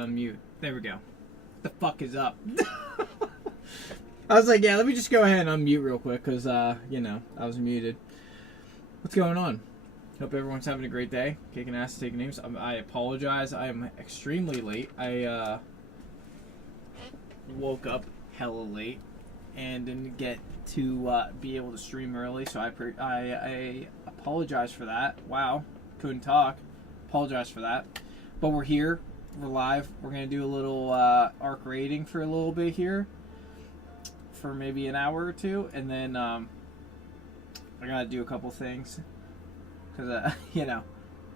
Unmute. There we go. What the fuck is up? I was like, yeah, let me just go ahead and unmute real quick because, you know, I was muted. What's going on? Hope everyone's having a great day. Kicking ass, taking names. I apologize. I am extremely late. I woke up hella late and didn't get to be able to stream early, so I apologize for that. Wow, couldn't talk. Apologize for that. But we're here. We're live. We're going to do a little ARC rating for a little bit here. For maybe an hour or two. And then I got to do a couple things. Because, you know,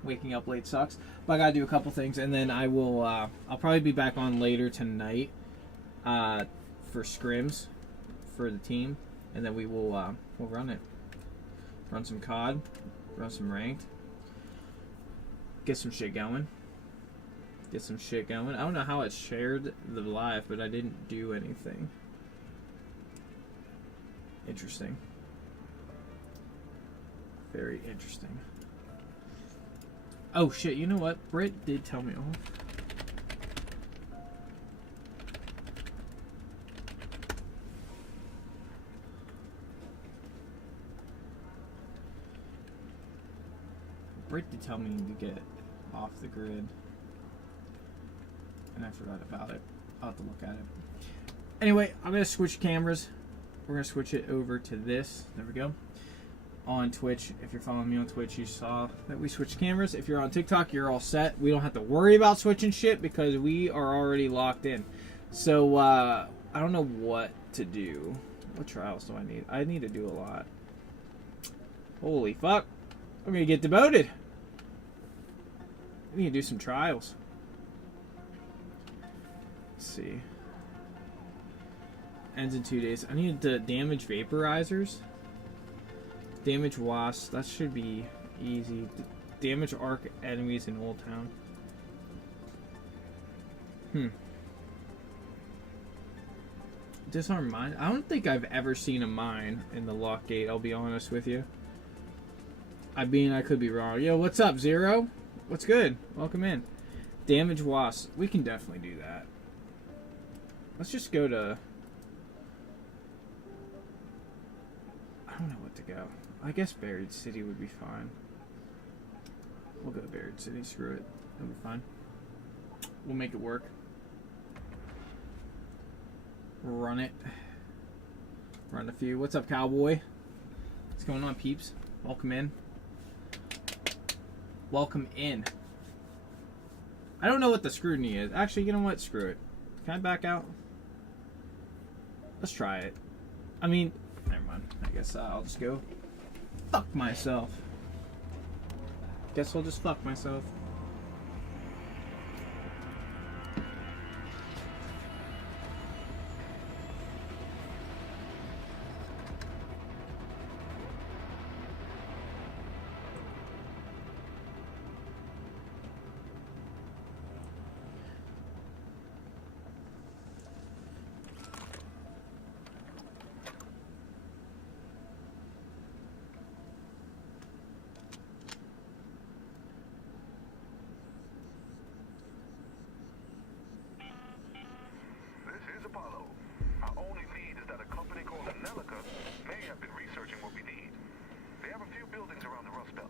waking up late sucks. But I got to do a couple things. And then I will, I'll probably be back on later tonight for scrims for the team. And then we'll run it. Run some COD. Run some ranked. Get some shit going. I don't know how it shared the live, but I didn't do anything. Interesting. Very interesting. Oh shit, you know what? Britt did tell me. Oh. Britt did tell me to get off the grid. And I forgot about it. I'll have to look at it. Anyway, I'm going to switch cameras. We're going to switch it over to this. There we go. On Twitch. If you're following me on Twitch, you saw that we switched cameras. If you're on TikTok, you're all set. We don't have to worry about switching shit because we are already locked in. So, I don't know what to do. What trials do I need? I need to do a lot. Holy fuck. I'm going to get demoted. I need to do some trials. Let's see. Ends in 2 days. I need to damage vaporizers. Damage wasps. That should be easy. Damage arc enemies in Old Town. Disarm mine. I don't think I've ever seen a mine in the lock gate, I'll be honest with you. I mean, I could be wrong. Yo, what's up, Zero? What's good? Welcome in. Damage wasps. We can definitely do that. Let's just go to... I don't know what to go. I guess Buried City would be fine. We'll go to Buried City. Screw it. It'll be fine. We'll make it work. Run it. Run a few. What's up, Cowboy? What's going on, peeps? Welcome in. Welcome in. I don't know what the scrutiny is. Actually, you know what? Screw it. Can I back out? Let's try it. I mean, never mind. I guess I'll just go fuck myself. Guess I'll just fuck myself.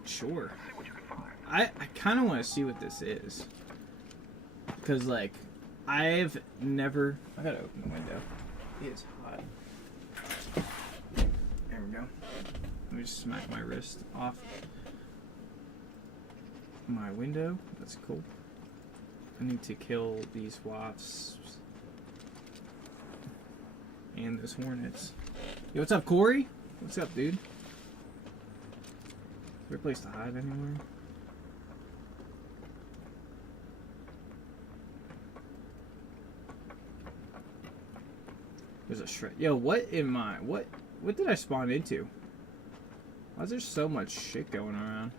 Sure. I kind of want to see what this is. Because, like, I've never... I gotta open the window. It is hot. There we go. Let me just smack my wrist off my window. That's cool. I need to kill these wasps. And those hornets. Yo, what's up, Corey? What's up, dude? Is there a place to hide anywhere? There's a shred. Yo, what am I? What did I spawn into? Why is there so much shit going around?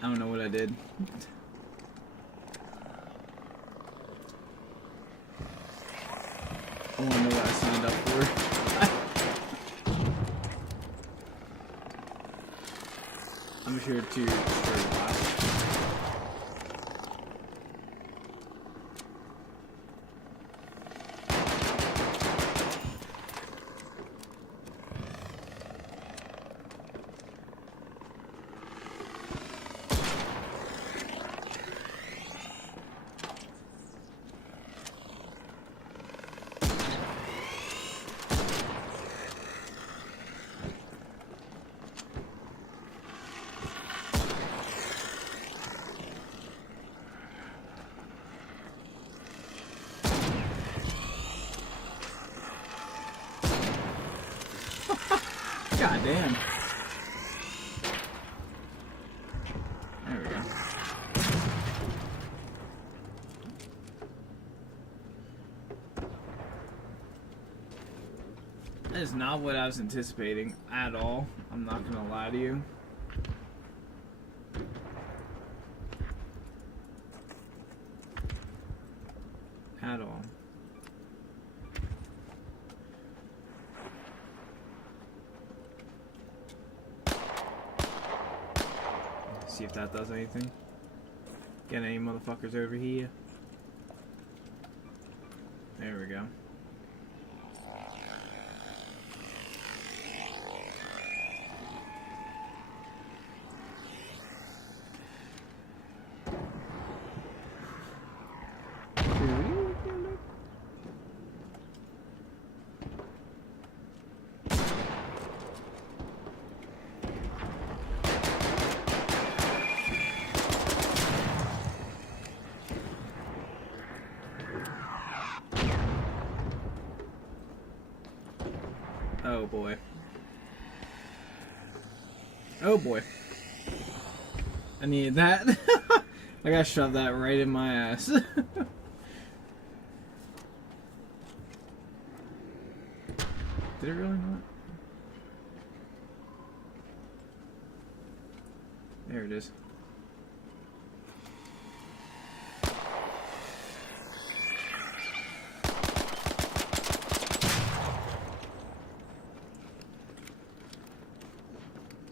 I don't know what I did. I want to know what I signed up for. I'm sure to watch. God damn. There we go. That is not what I was anticipating at all. I'm not gonna lie to you. At all. See if that does anything. Get any motherfuckers over here. There we go. Oh boy. Oh boy. I needed that. I gotta shove that right in my ass. Did it really not? There it is.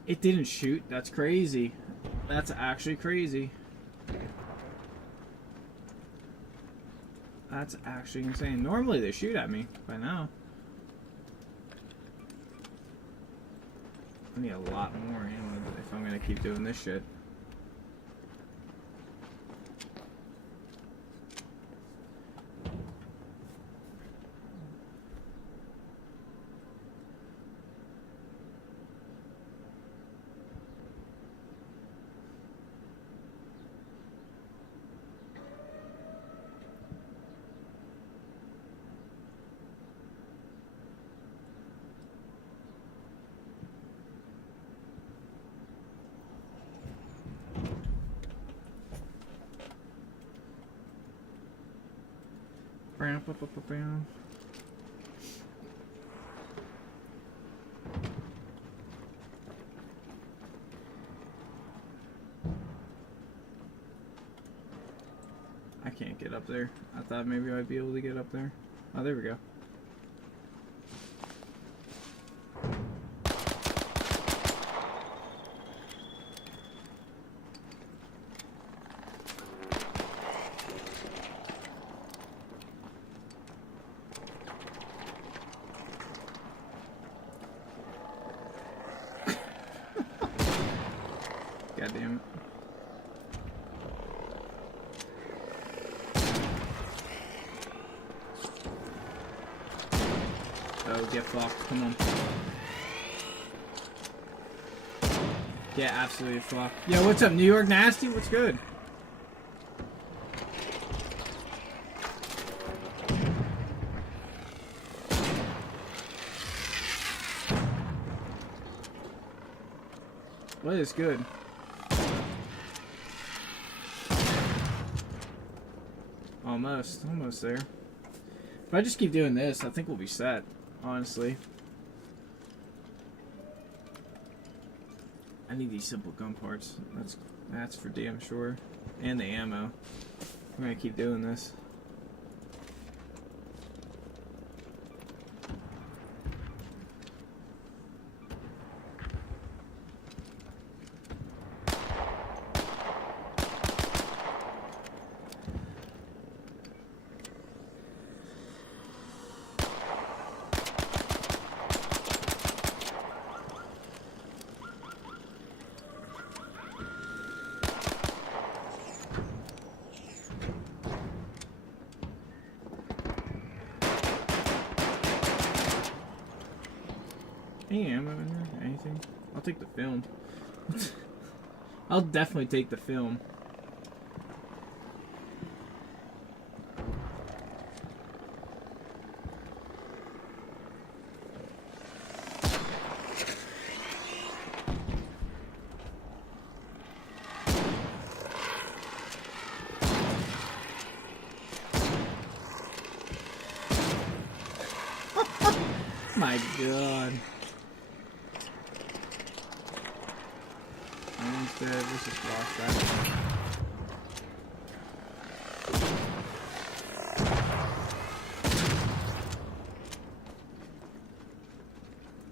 It didn't shoot. That's crazy. That's actually crazy. That's actually insane. Normally they shoot at me by now. I need a lot more ammo if I'm gonna keep doing this shit. I can't get up there. I thought maybe I'd be able to get up there. Oh, there we go. God damn it. Oh, get fucked. Come on. Get absolutely fucked. Yo, what's up, New York Nasty? What's good? What is good? Almost there. If I just keep doing this, I think we'll be set, honestly. I need these simple gun parts. That's for damn sure. And the ammo. I'm gonna keep doing this. Any ammo in there? Anything? I'll take the film. I'll definitely take the film. My God. Instead, let's just lost that.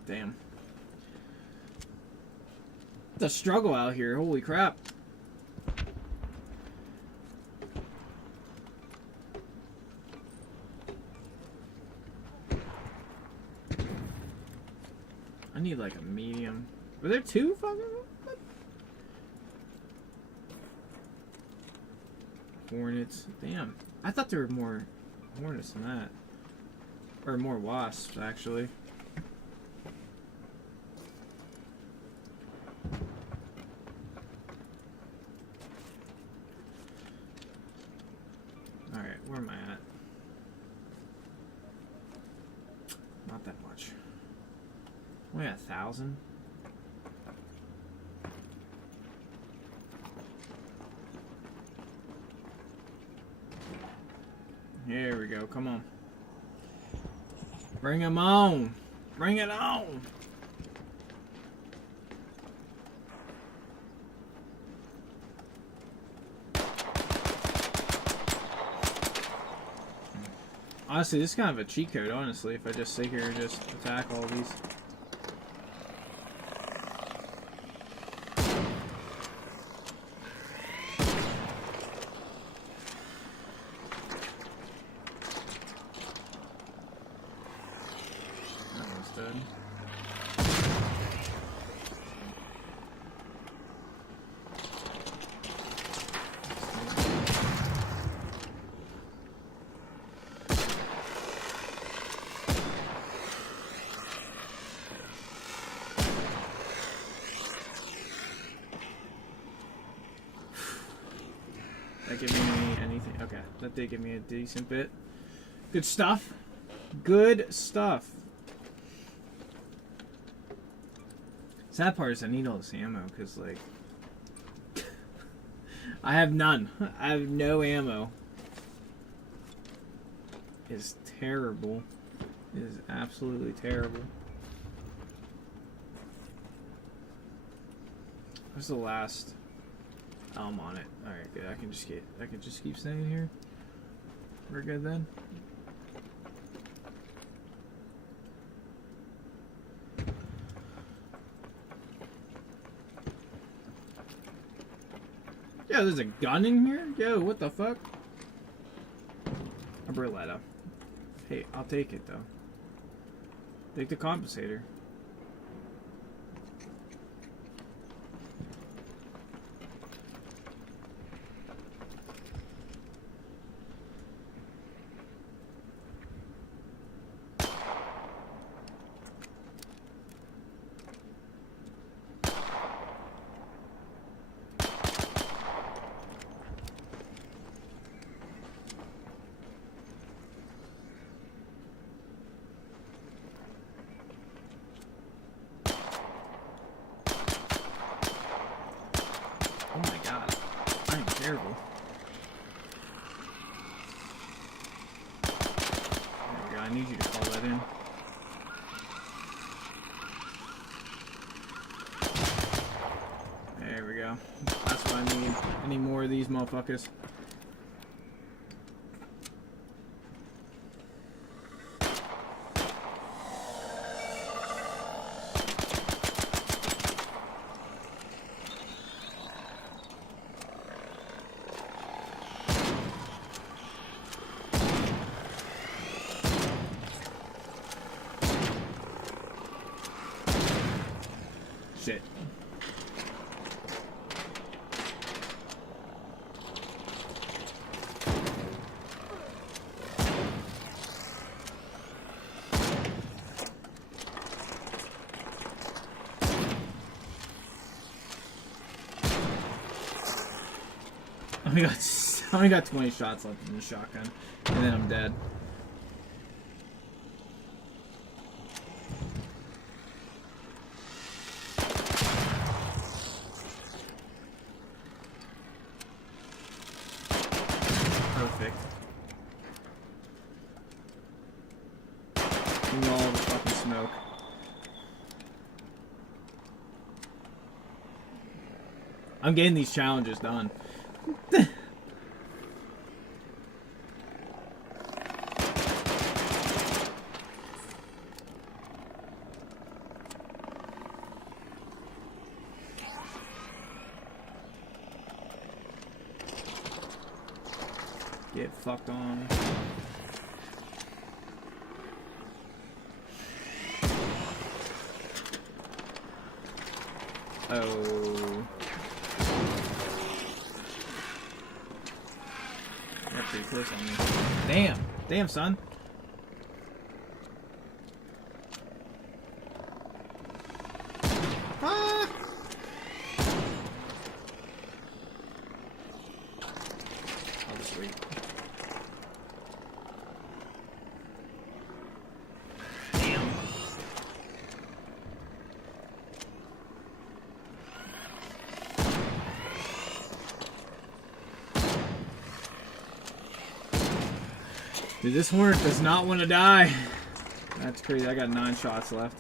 Damn. It's a struggle out here. Holy crap. I need like a medium. Were there two fucking? Hornets. Damn. I thought there were more hornets than that. Or more wasps, actually. Alright, where am I at? Not that much. Only 1,000? Here we go, come on. Bring him on! Bring it on! Honestly, this is kind of a cheat code, honestly, if I just sit here and just attack all these. That gave me anything. Okay, that did give me a decent bit. Good stuff. Good stuff. Sad part is I need all this ammo because, like, I have none. I have no ammo. It's terrible. It is absolutely terrible. What's the last? Oh, I'm on it. All right, good. I can just keep staying here. We're good then. Yo, there's a gun in here? Yo, what the fuck? A Beretta. Hey, I'll take it though. Take the compensator. Oh my god. I am terrible. There we go. I need you to call that in. There we go. That's what I need. I need more of these motherfuckers. Shit. I only got 20 shots left in the shotgun, and then I'm dead. Perfect. Give me all the fucking smoke. I'm getting these challenges done. Get fucked on. Oh. They're pretty close on me. Damn. Damn, son. Ah! I'll just wait. Damn. Dude, this hornet does not want to die. That's crazy. I got 9 shots left.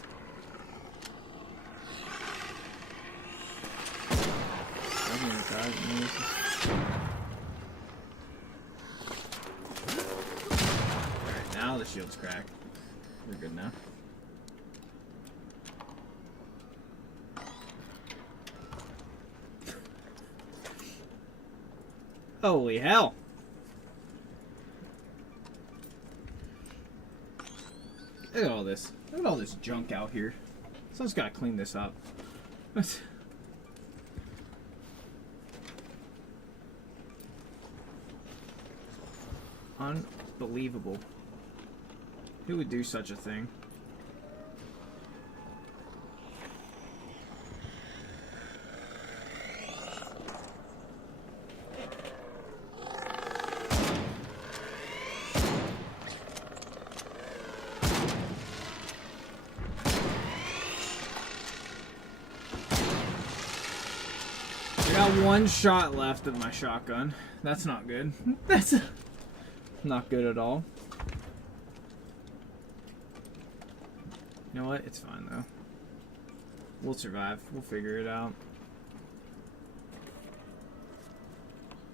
Alright, now the shield's cracked. We're good now. Holy hell! Look at all this. Look at all this junk out here. Someone's gotta clean this up. Unbelievable. Who would do such a thing? I got 1 shot left of my shotgun. That's not good. That's not good at all. You know what? It's fine though. We'll survive. We'll figure it out.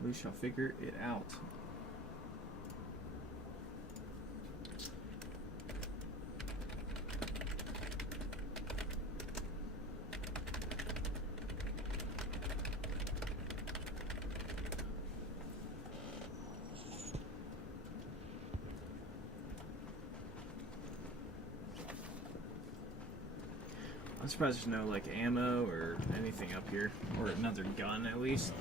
We shall figure it out. I'm surprised there's no like ammo or anything up here, or another gun at least.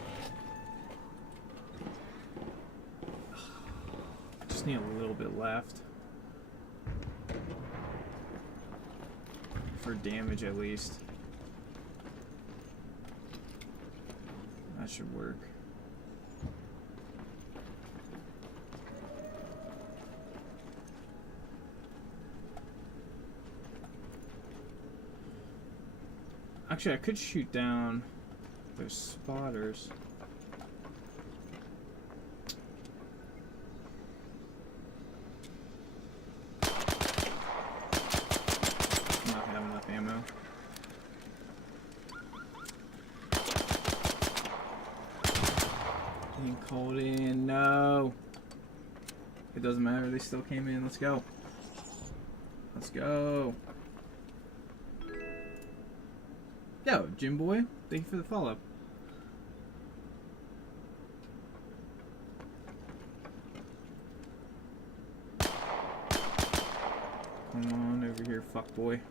Just need a little bit left for damage at least. That should work. Actually, I could shoot down those spotters. Not have enough ammo. Being called in. No. It doesn't matter. They still came in. Let's go. Let's go. Yo, Jim Boy, thank you for the follow. Come on over here, fuck boy.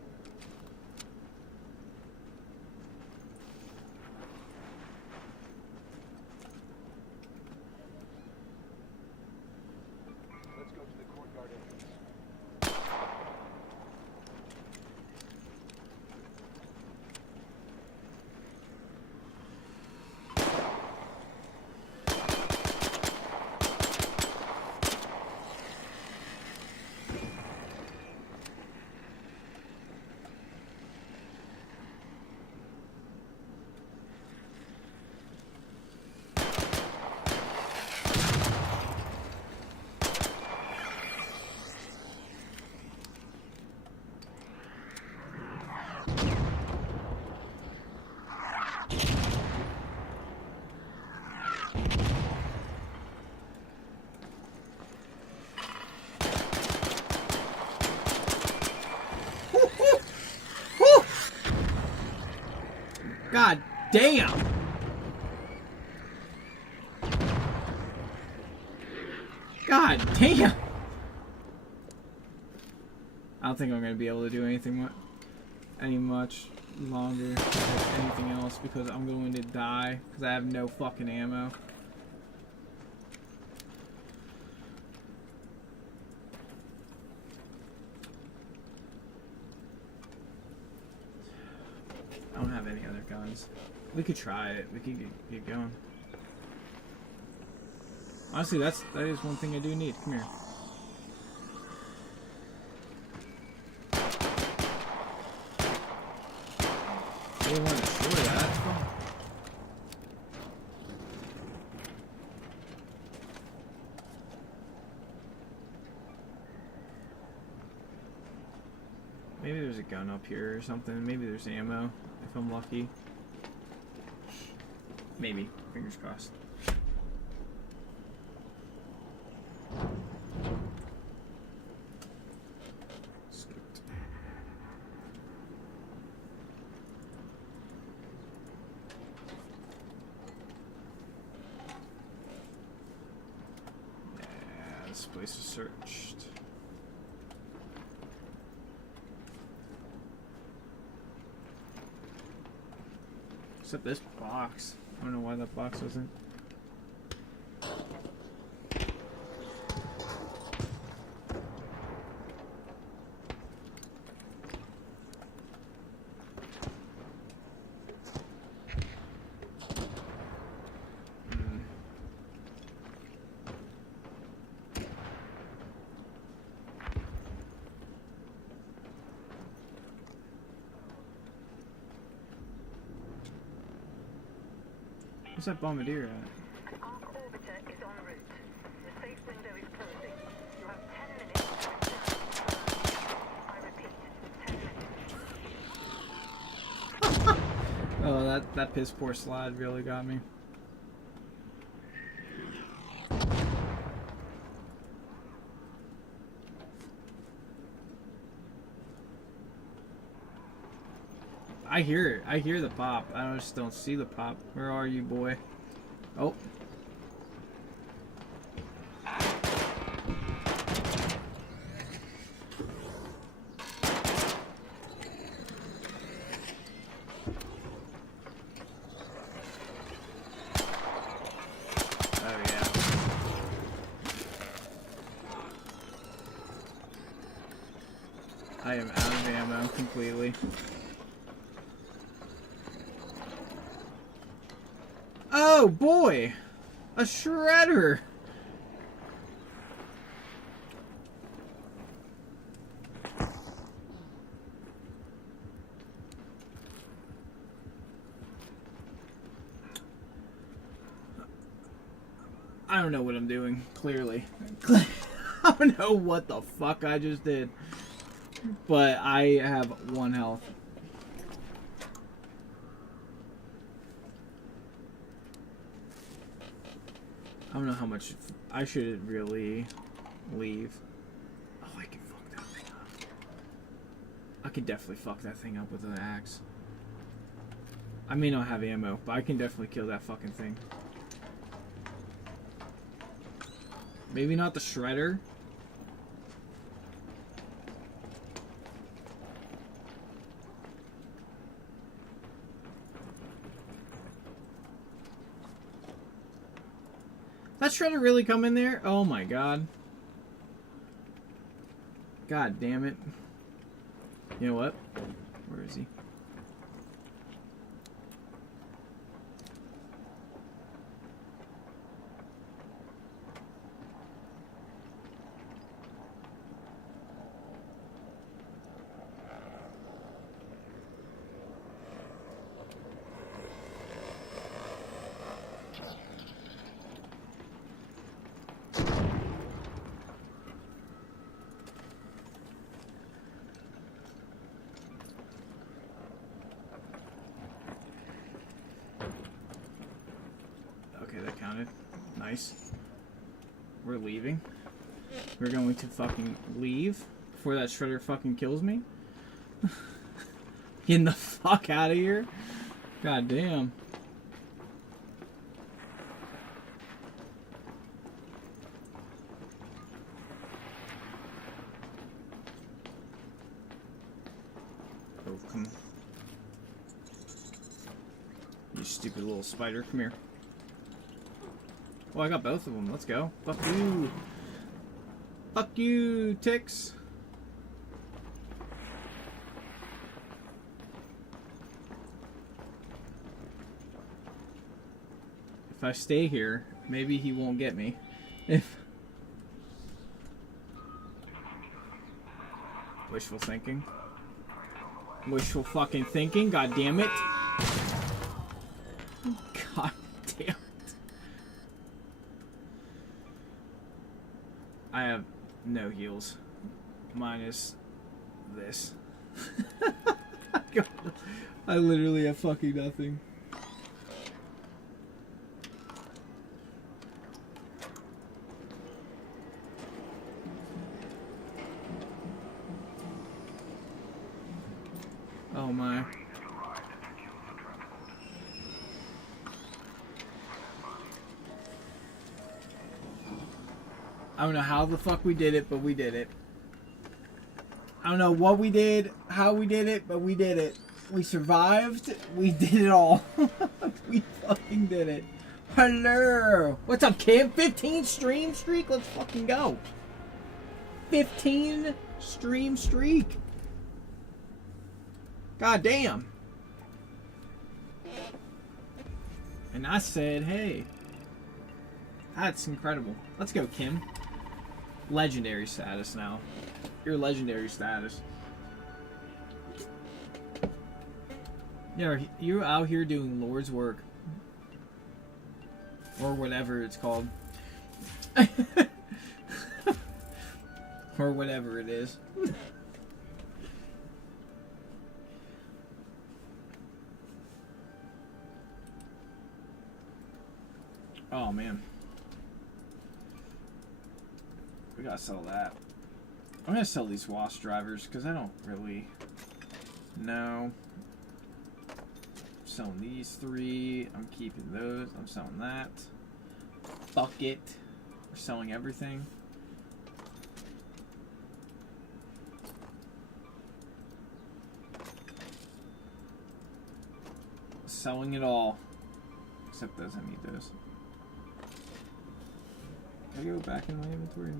Let's go to the courtyard entrance. God damn! God damn! I don't think I'm gonna be able to do any much longer with anything else because I'm going to die because I have no fucking ammo. I don't have any other guns. We could try it. We could get going. Honestly, that is one thing I do need. Come here. I didn't want to destroy that. That's fine. Maybe there's a gun up here or something. Maybe there's ammo if I'm lucky. Maybe. Fingers crossed. Skipped. Yeah, this place is searched. Except this box. I don't know why that box wasn't. Where's that bombardier at? Arc orbiter is en route. The safe window is closing. You have 10 minutes to return. I repeat, 10 minutes. Oh, that piss poor slide really got me. I hear it. I hear the pop. I just don't see the pop. Where are you, boy? Oh. Oh, yeah. I am out of ammo completely. Oh boy! A shredder! I don't know what I'm doing, clearly. I don't know what the fuck I just did. But I have 1 health. I don't know how much I should really leave. Oh, I can fuck that thing up. I can definitely fuck that thing up with an axe. I may not have ammo, but I can definitely kill that fucking thing. Maybe not the shredder. That shredder really come in there? Oh my god. God damn it. You know what? Where is he? Nice. We're leaving. We're going to fucking leave before that shredder fucking kills me. Getting the fuck out of here. God damn. Oh, come on. You stupid little spider. Come here. Oh, I got both of them. Let's go. Fuck you. Fuck you, ticks. If I stay here, maybe he won't get me. If wishful thinking. Wishful fucking thinking, god damn it. God damn it. I have no heals. Minus this. I literally have fucking nothing. Oh my. I don't know how the fuck we did it, but we did it. I don't know what we did, how we did it, but we did it. We survived. We did it all. We fucking did it. Hello. What's up, kid? 15 stream streak? Let's fucking go. 15 stream streak. God damn. And I said, hey. That's incredible. Let's go, Kim. Legendary status now. Your legendary status. Yeah, you're out here doing Lord's work. Or whatever it's called. Or whatever it is. Oh man. We gotta sell that. I'm gonna sell these WASP drivers because I don't really know. I'm selling these 3. I'm keeping those. I'm selling that. Fuck it. We're selling everything. Selling it all. Except those, I need those. Can I go back in my inventory?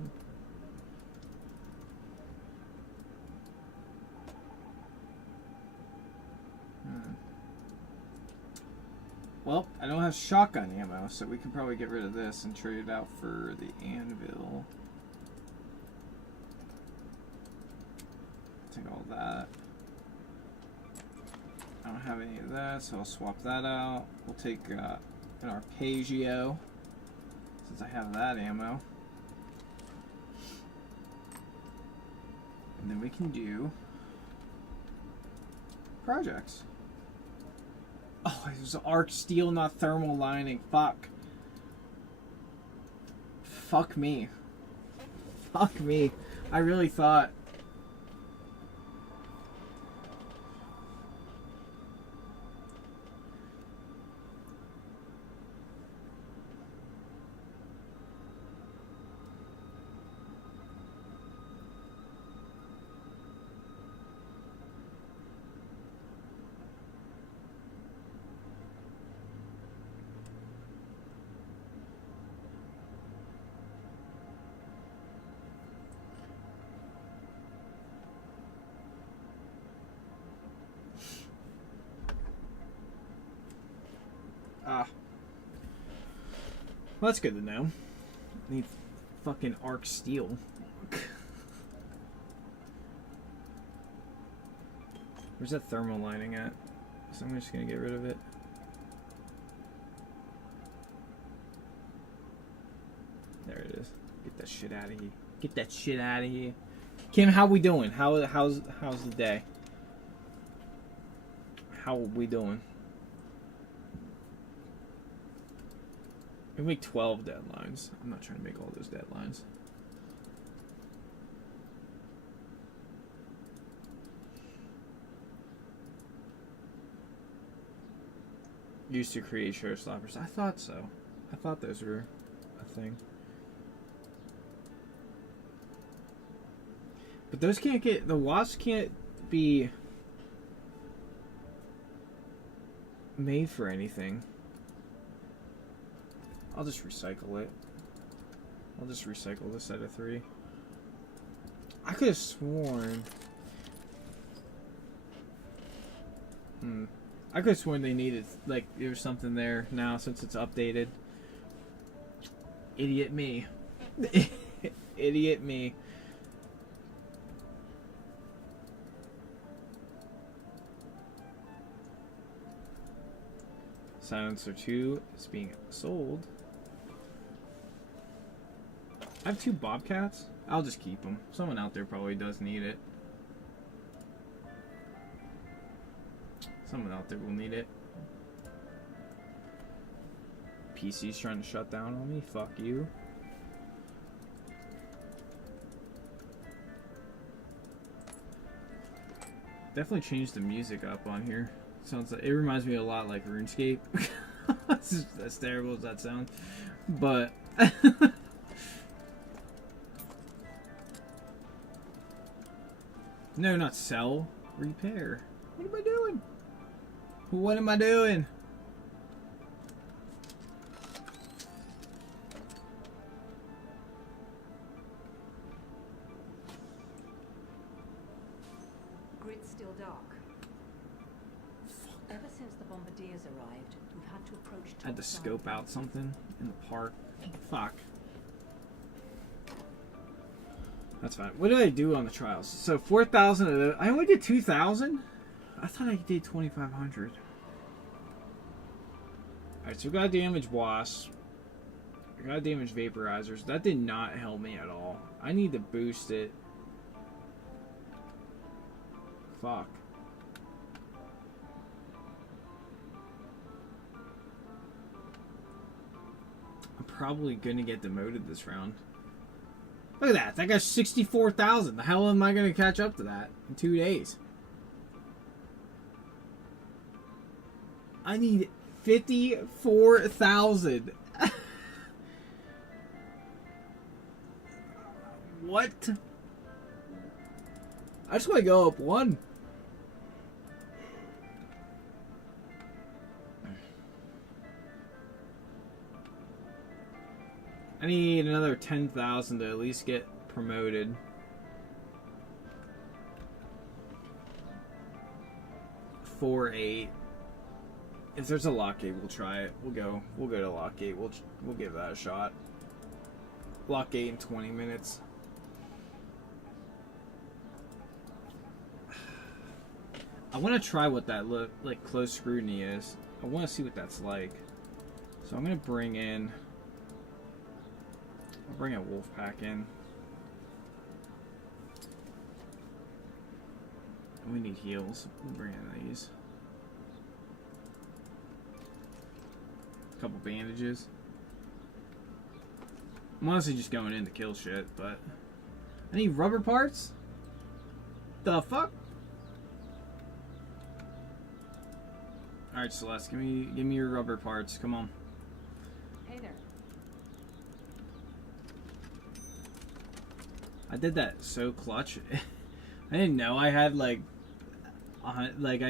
Well, I don't have shotgun ammo, so we can probably get rid of this and trade it out for the anvil. Take all that. I don't have any of that, so I'll swap that out. We'll take an Arpeggio, since I have that ammo. And then we can do projects. Oh, it was arc steel, not thermal lining. Fuck. Fuck me. Fuck me. I really thought. Well, that's good to know. I need fucking arc steel. Where's that thermal lining at? So I'm just gonna get rid of it. There it is. Get that shit out of here. Get that shit out of here. Kim, how we doing? How's the day? How we doing? We make 12 deadlines. I'm not trying to make all those deadlines. used to create showstoppers. I thought so. I thought those were a thing. But those can't get... The wasps can't be made for anything. I'll just recycle it. I'll just recycle this out of 3. I could have sworn... I could have sworn they needed... Like, there was something there now since it's updated. Idiot me. Idiot me. Silencer 2 is being sold. I have 2 Bobcats. I'll just keep them. Someone out there probably does need it. Someone out there will need it. PC's trying to shut down on me. Fuck you. Definitely changed the music up on here. Sounds like, it reminds me a lot like RuneScape. As terrible as that sounds, but no, not sell, repair. What am I doing? What am I doing? Grid's still dark. Ever since the bombardiers arrived, we've had to approach. I had to scope out something in the park. Fuck. That's fine. What did I do on the trials? So 4,000 of those. I only did 2,000? I thought I did 2,500. Alright, so we got damage wasps. I got damage vaporizers. That did not help me at all. I need to boost it. Fuck. I'm probably gonna get demoted this round. Look at that. That got 64,000. The hell am I gonna catch up to that in 2 days? I need 54,000. What? I just want to go up 1. I need another 10,000 to at least get promoted. Four 8. If there's a lock gate, we'll try it. We'll go to lock gate. We'll give that a shot. Lock gate in 20 minutes. I want to try what that look like close scrutiny is. I want to see what that's like. So I'm gonna bring in. I'll bring a wolf pack in. We need heals. We'll bring in these. A couple bandages. I'm honestly just going in to kill shit, but I need rubber parts? The fuck? Alright, Celeste, give me your rubber parts. Come on. Hey there. I did that so clutch. I didn't know I had like I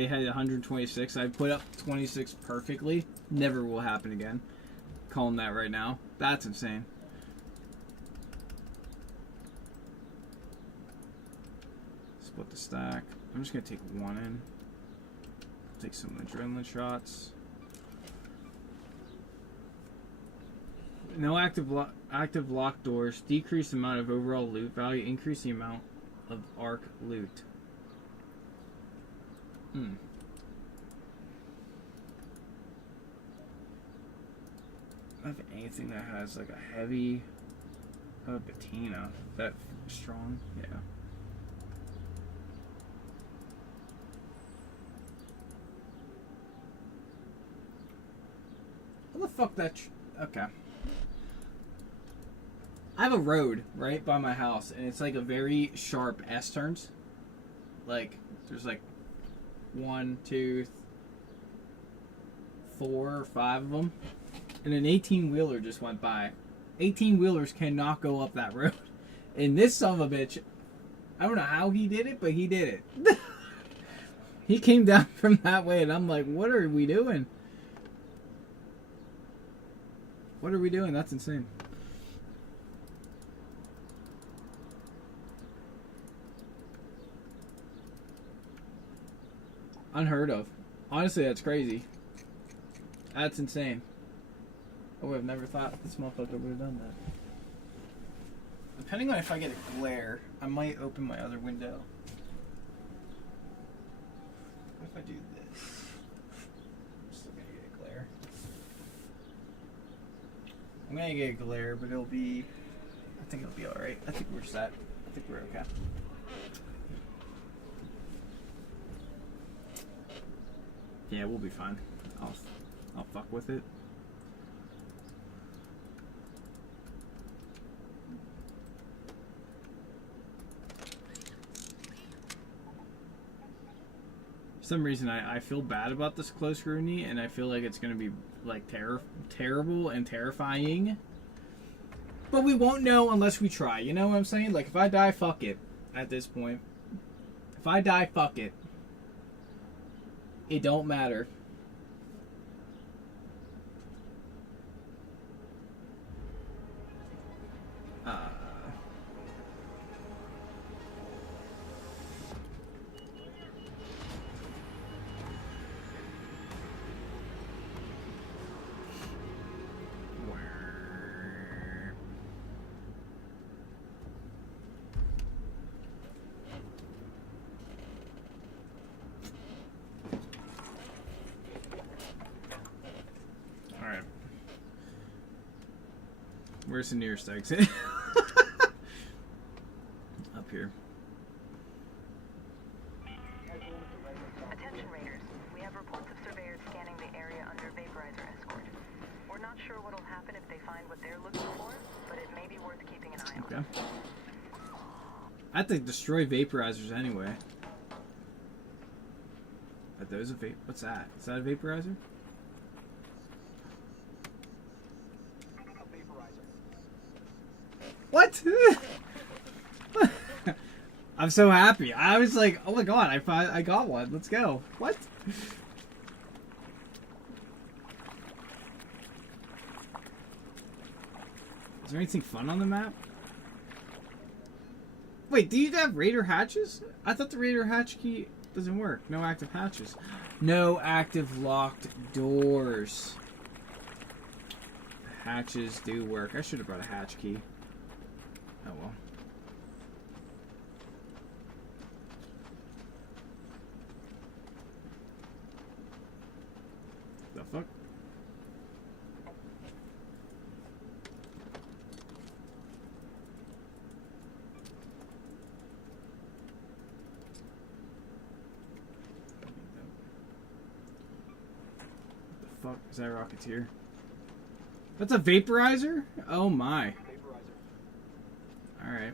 had 126. I put up 26 perfectly. Never will happen again. Calling that right now. That's insane. Split the stack. I'm just gonna take 1 in. Take some adrenaline shots. No active lock doors. Decrease the amount of overall loot value. Increase the amount of arc loot. I have anything that has like a heavy patina. That strong? Yeah. What the fuck that... Okay. I have a road right by my house, and it's like a very sharp S-turns. Like, there's like 1, 2, 4 or 5 of them, and an 18-wheeler just went by. 18-wheelers cannot go up that road. And this son of a bitch, I don't know how he did it, but he did it. He came down from that way, and I'm like, what are we doing? What are we doing? That's insane. Unheard of. Honestly, that's crazy. That's insane. I would have never thought this motherfucker would have done that. Depending on if I get a glare, I might open my other window. What if I do this? I'm still gonna get a glare. I'm gonna get a glare, but it'll be... I think it'll be alright. I think we're set. I think we're okay. Yeah, we'll be fine. I'll fuck with it. For some reason, I feel bad about this close scrutiny, and I feel like it's gonna be like terrible and terrifying. But we won't know unless we try. You know what I'm saying? Like, if I die, fuck it. At this point, if I die, fuck it. It don't matter. Alright. Where's the nearest exit? Up here. Attention raiders. We have reports of surveyors scanning the area under vaporizer escort. We're not sure what'll happen if they find what they're looking for, but it may be worth keeping an eye on. Okay. I have to destroy vaporizers anyway. Are those a vape? What's that? Is that a vaporizer? What? I'm so happy. I was like, oh my god, I got one. Let's go. What? Is there anything fun on the map? Wait, do you have Raider hatches? I thought the Raider hatch key doesn't work. No active hatches. No active locked doors. Hatches do work. I should have brought a hatch key. Oh well. The fuck? The fuck? Is that a Rocketeer? That's a vaporizer? Oh my. Alright.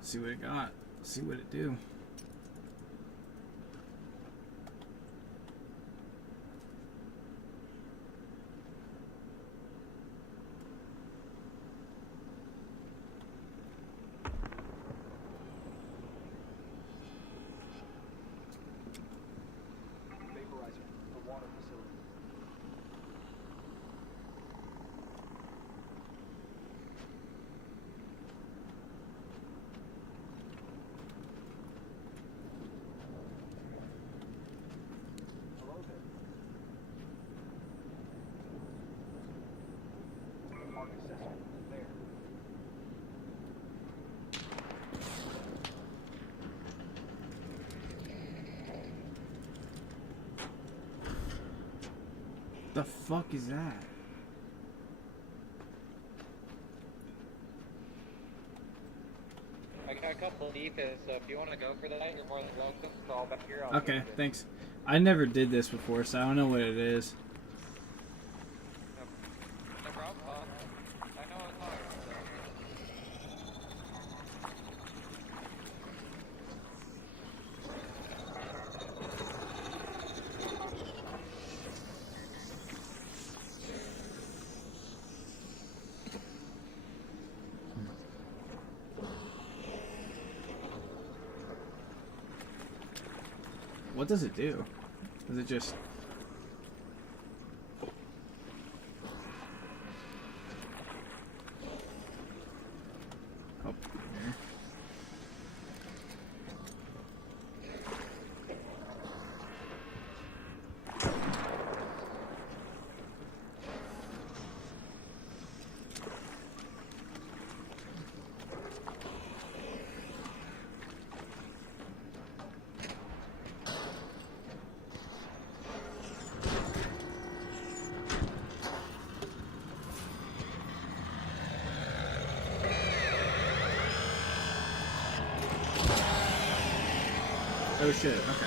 See what it got. See what it do. Vaporizer, the water facility. Hello there. Mark assessment. There. The fuck is that? I got a couple of defense, so if you want to go for that, you're more than welcome. It's all back here. I'll Okay, take it. thanks. I never did this before, so I don't know what it is. No problem, Bob. I know it's hard. So. What does it do? Does it just... Oh, here. Oh shit, okay.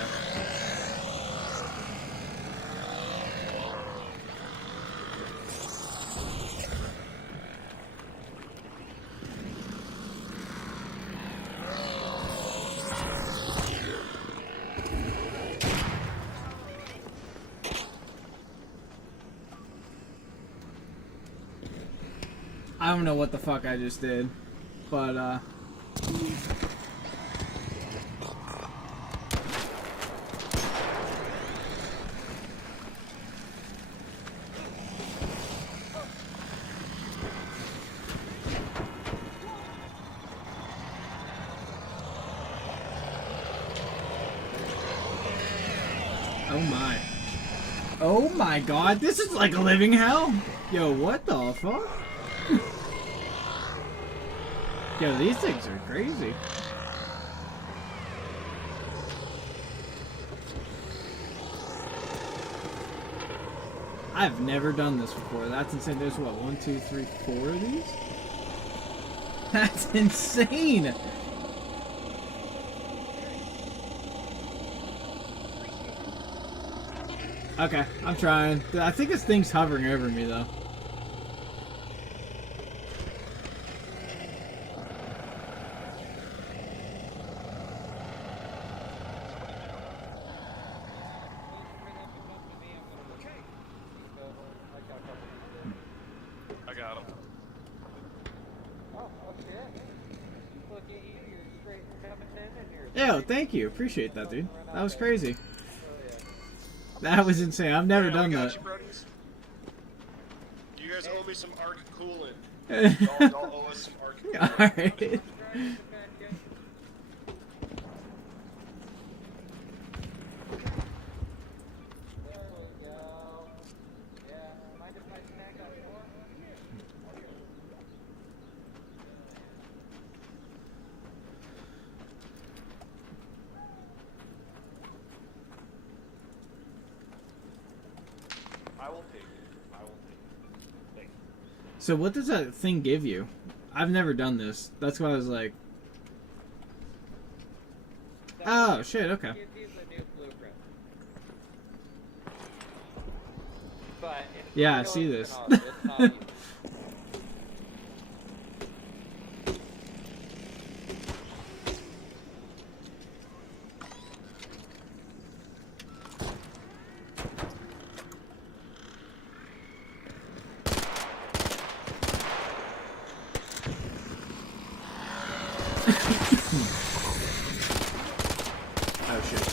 I don't know what the fuck I just did, but oh my. Oh my god, this is like a living hell! Yo, what the fuck? Yo, these things are crazy. I've never done this before. That's insane. There's what, 1, 2, 3, 4 of these? That's insane! Okay, I'm trying. I think this thing's hovering over me though. I got him. Oh, okay. Look at you, you're straight coming in here. Yo, thank you. Appreciate that, dude. That was crazy. That was insane. I've never done that. You, brodies. You guys owe me some Arc coolant. Y'all owe us some Arc coolant. Alright. I will take it. I will take it. Thank you. So what does that thing give you? I've never done this. That's why I was like, oh shit, okay. Gives you the new blueprint. But it's Yeah, I real see this. technology, it's not easy. Oh shit.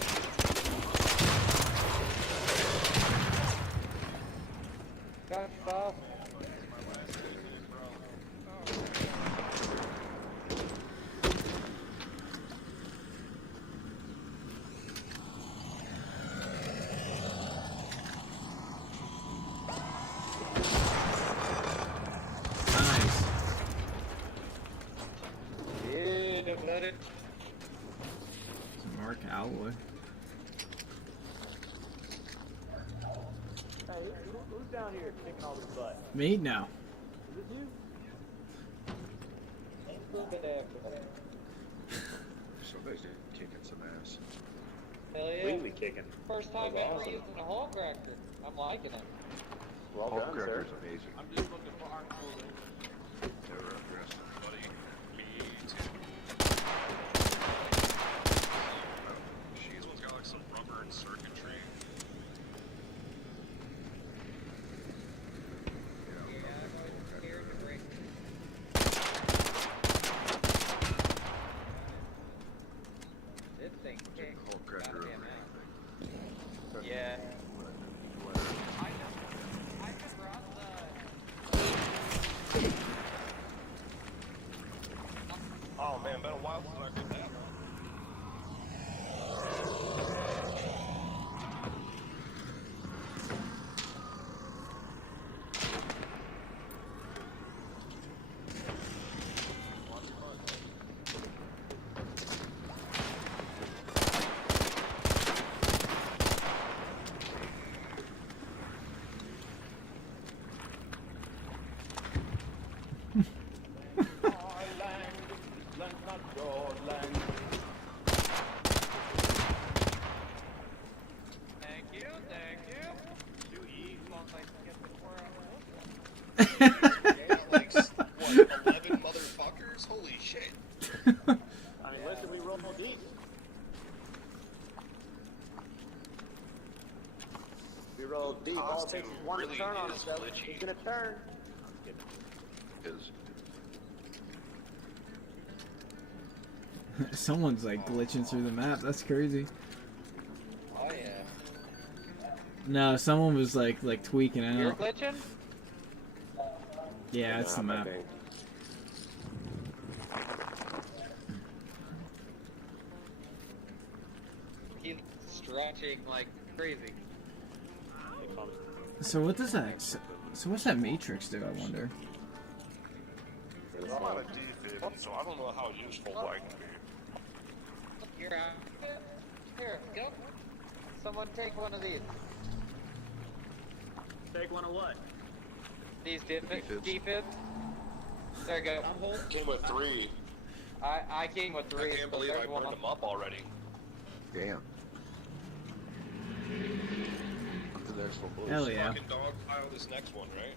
Gotcha, Bob. Nice. Yeah, blooded. Some Mark Alloy. Hey, who's down here kicking all this butt? Me? No. Is it you? Good after. Somebody's kicking some ass. Hell yeah. Cleanly kicking. First time ever using a hall cracker. I'm liking it. Well done, sir. Cracker's amazing. I'm just looking for our cooling. They were aggressive, buddy. Me too. She's one's got like some rubber and circuitry. Yeah, I'm always scared to break. This thing kicks. Whole cracker Goddamn over out. anything. wild card with that one. Thank you, thank you. You eat long like get the Like, what, 11 motherfuckers? Holy shit. I mean, listen, we roll deep. We roll deep. All it takes is one Really turn on is himself. glitchy. He's gonna turn. Someone's like glitching through the map. That's crazy. Oh yeah. No, someone was like tweaking You're out. glitching? Yeah, it's the map. He's stretching like crazy. So what does that? So what's that matrix do? I wonder. I'm on a defib, so I don't know how useful that can be. You're out. Here, go. Someone take one of these. Take one of what? These defibs. There you go. Came with 3. I came with 3. I can't but believe there's I one. burned them up already. Damn. The next one, boys. Hell yeah. Fucking dogpile this next one, right?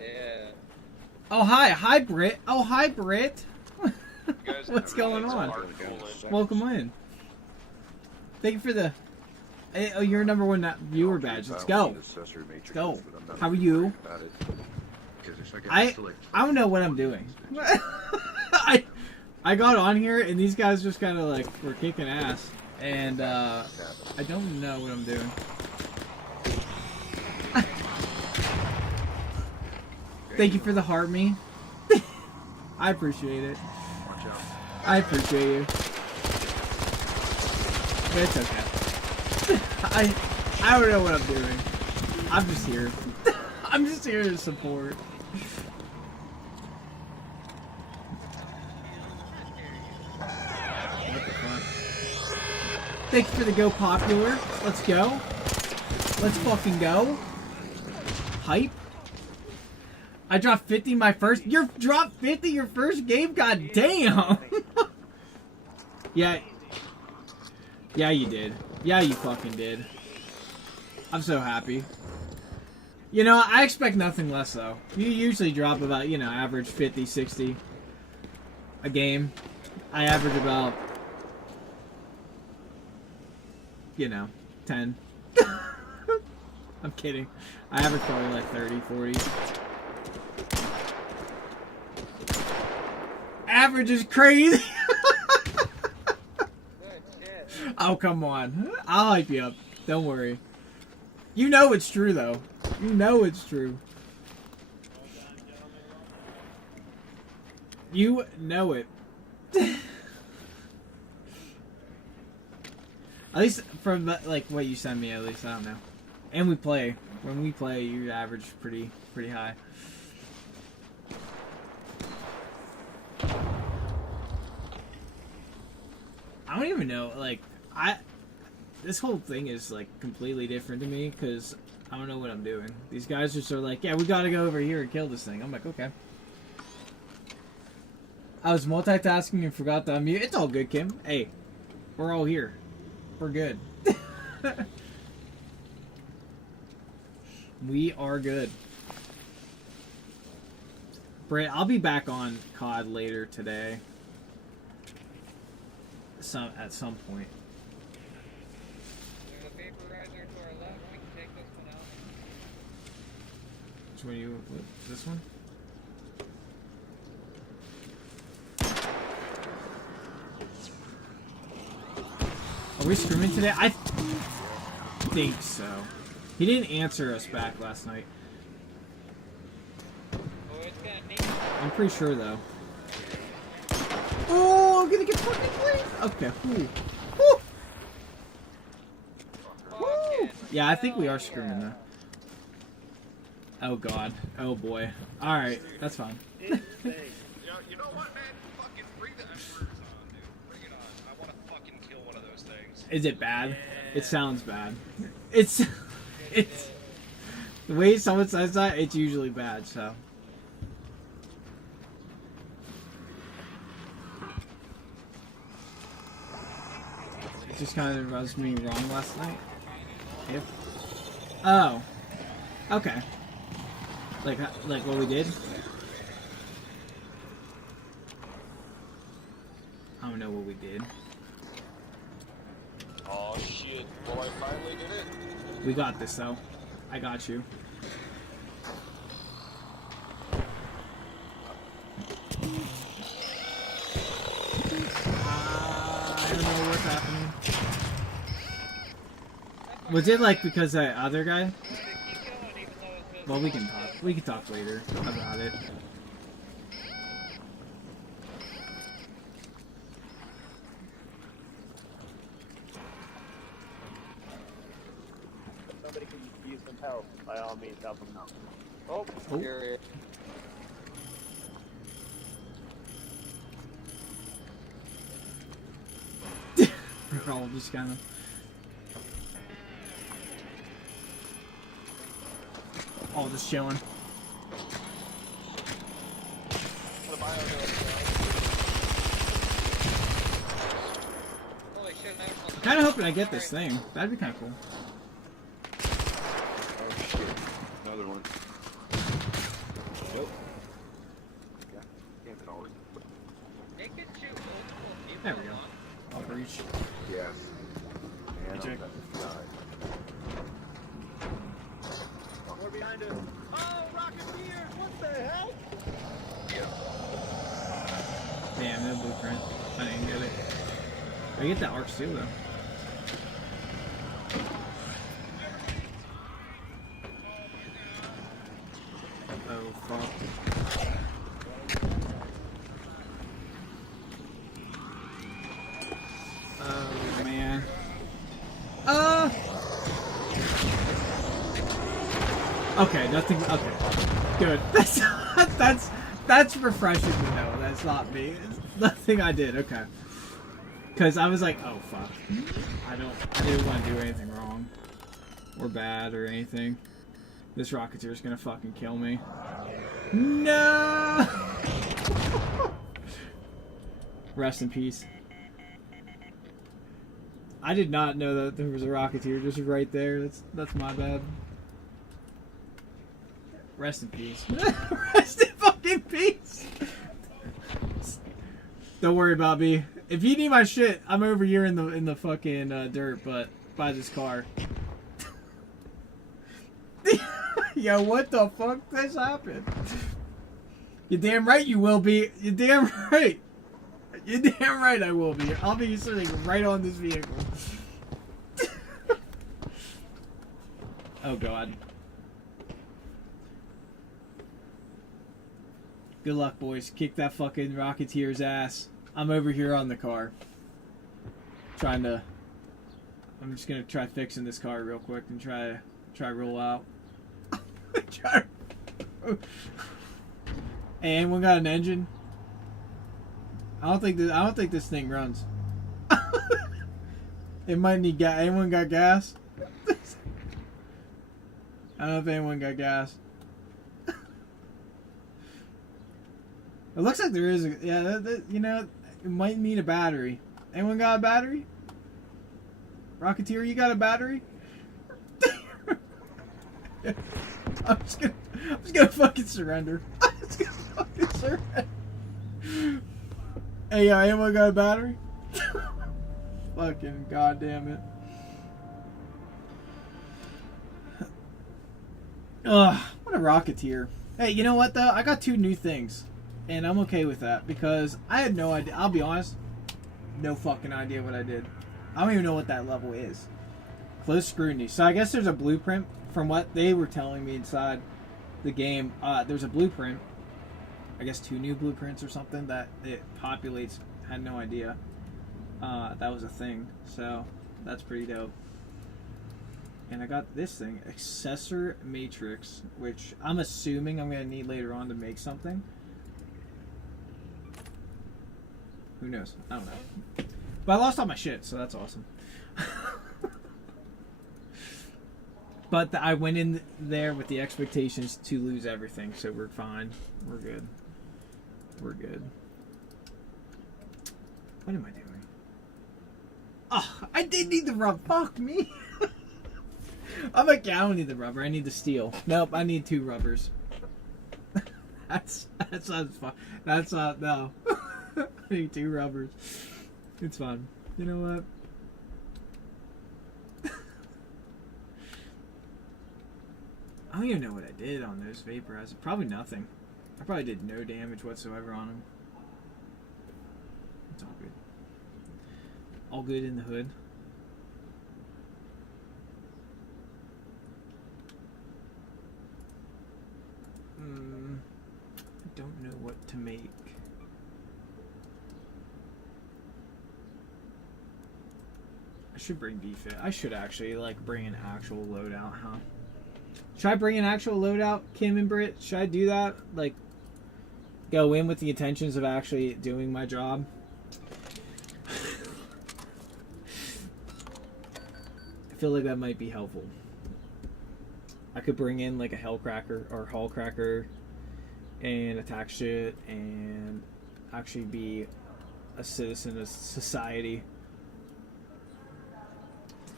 Yeah. Oh hi Britt. Oh hi Britt. You guys What's have really going some on? hard coolant. Welcome in. Thank you for the. Oh, you're number one viewer badge. Let's go. Let's go. How are you? I don't know what I'm doing. I got on here and these guys just kind of like were kicking ass, and I don't know what I'm doing. Thank you for the heart me. I appreciate it. Watch out. I appreciate you. But it's okay. I don't know what I'm doing. I'm just here. I'm just here to support. What the fuck? Thank you for the go popular. Let's go. Let's fucking go. Hype. I dropped 50 my first. You dropped 50 your first game? God damn. Yeah. Yeah, you did. Yeah, you fucking did. I'm so happy. You know, I expect nothing less, though. You usually drop about, you know, average 50, 60 a game. I average about, you know, 10. I'm kidding. I average probably like 30, 40. Average is crazy. Good shit. Oh, come on. I'll hype you up. Don't worry. You know it's true, though. You know it's true. You know it. At least from, like, what you send me, at least. I don't know. And we play. When we play, you average pretty high. I don't even know, like, this whole thing is, like, completely different to me, because I don't know what I'm doing. These guys just are like, yeah, we gotta go over here and kill this thing. I'm like, okay. I was multitasking and forgot to unmute. It's all good, Kim. Hey, we're all here. We're good. We are good. Britt, I'll be back on COD later today. At some point. There's a vaporizer to our left. We can take this one out. Which one you? This one? Are we streaming today? I think so. He didn't answer us back last night. Oh, it's gonna need. I'm pretty sure though. Oh, I'm gonna get fucking played. Okay. Woo. Woo. Woo. Yeah, I think we are screaming though. Oh god. Oh boy. Alright, that's fine. You know what, man? Fucking bring the Emperors on, dude. Bring it on. I want to fucking kill one of those things. Is it bad? It sounds bad. It's the way someone says that, it's usually bad, so. It just kind of rubbed me wrong last night. If. Oh. Okay. Like what we did? I don't know what we did. Oh shit, boy, I finally did it. We got this though. I got you. I don't know what's happening. Was it like because that other guy? Well, we can talk. We can talk later about it. Somebody can use some help. By all means, help them out. Oh, Oh. here. We're all just kind of. All just chilling. Holy shit, man. I'm kind of hoping I get this thing. That'd be kind of cool. Oh shit. Another one. Nope. Yeah. Damn it already. It can shoot multiple people There we go. along. I'll breach. Yes. Man, Hey, Jake. I'm about to die. We're behind us. Oh, Rocketeers! What the hell? Damn, no blueprint. I didn't get it. I get that arc too though. Oh fuck. Oh man. Okay, nothing. Okay, good. That's refreshing to know. That's not me. It's nothing I did. Okay. Because I was like, oh fuck. I didn't want to do anything wrong or bad or anything. This Rocketeer's gonna fucking kill me. No. Rest in peace. I did not know that there was a Rocketeer just right there. That's my bad. Rest in peace. Rest in fucking peace. Don't worry about me. If you need my shit, I'm over here in the fucking dirt, but by this car. Yo, what the fuck just happened? You're damn right you will be. You're damn right. You're damn right I will be. I'll be sitting right on this vehicle. Oh god. Good luck, boys. Kick that fucking Rocketeer's ass. I'm over here on the car. I'm just gonna try fixing this car real quick and try roll out. Hey, anyone got an engine? I don't think this thing runs. It might need gas. Anyone got gas? I don't know if anyone got gas. It looks like there is a, yeah, you know, it might need a battery. Anyone got a battery? Rocketeer, you got a battery? I'm just gonna fucking surrender. I'm just gonna fucking surrender. Hey, anyone got a battery? Fucking goddamn it. Ugh, what a Rocketeer. Hey, you know what though? I got 2 new things. And I'm okay with that because I had no idea. I'll be honest, no fucking idea what I did. I don't even know what that level is. Close scrutiny. So I guess there's a blueprint from what they were telling me inside the game. There's a blueprint. I guess 2 new blueprints or something that it populates Had no idea that was a thing. So that's pretty dope. And I got this thing, Accessor Matrix, which I'm assuming I'm going to need later on to make something. Who knows? I don't know. But I lost all my shit, so that's awesome. But I went in there with the expectations to lose everything, so we're fine. We're good. We're good. What am I doing? Oh, I did need the rub. Fuck me. I'm like, yeah, I don't need the rubber. I need the steel. Nope, I need 2 rubbers. That's fun. That's no. I need 2 rubbers. It's fun. You know what? I don't even know what I did on those vaporizers. Probably nothing. I probably did no damage whatsoever on them. It's all good. All good in the hood. I don't know what to make. I should bring BFit. I should actually like bring an actual loadout, huh? Should I bring an actual loadout, Kim and Britt? Should I do that? Like, go in with the intentions of actually doing my job? I feel like that might be helpful. I could bring in like a Hellcracker or Hullcracker and attack shit and actually be a citizen of society.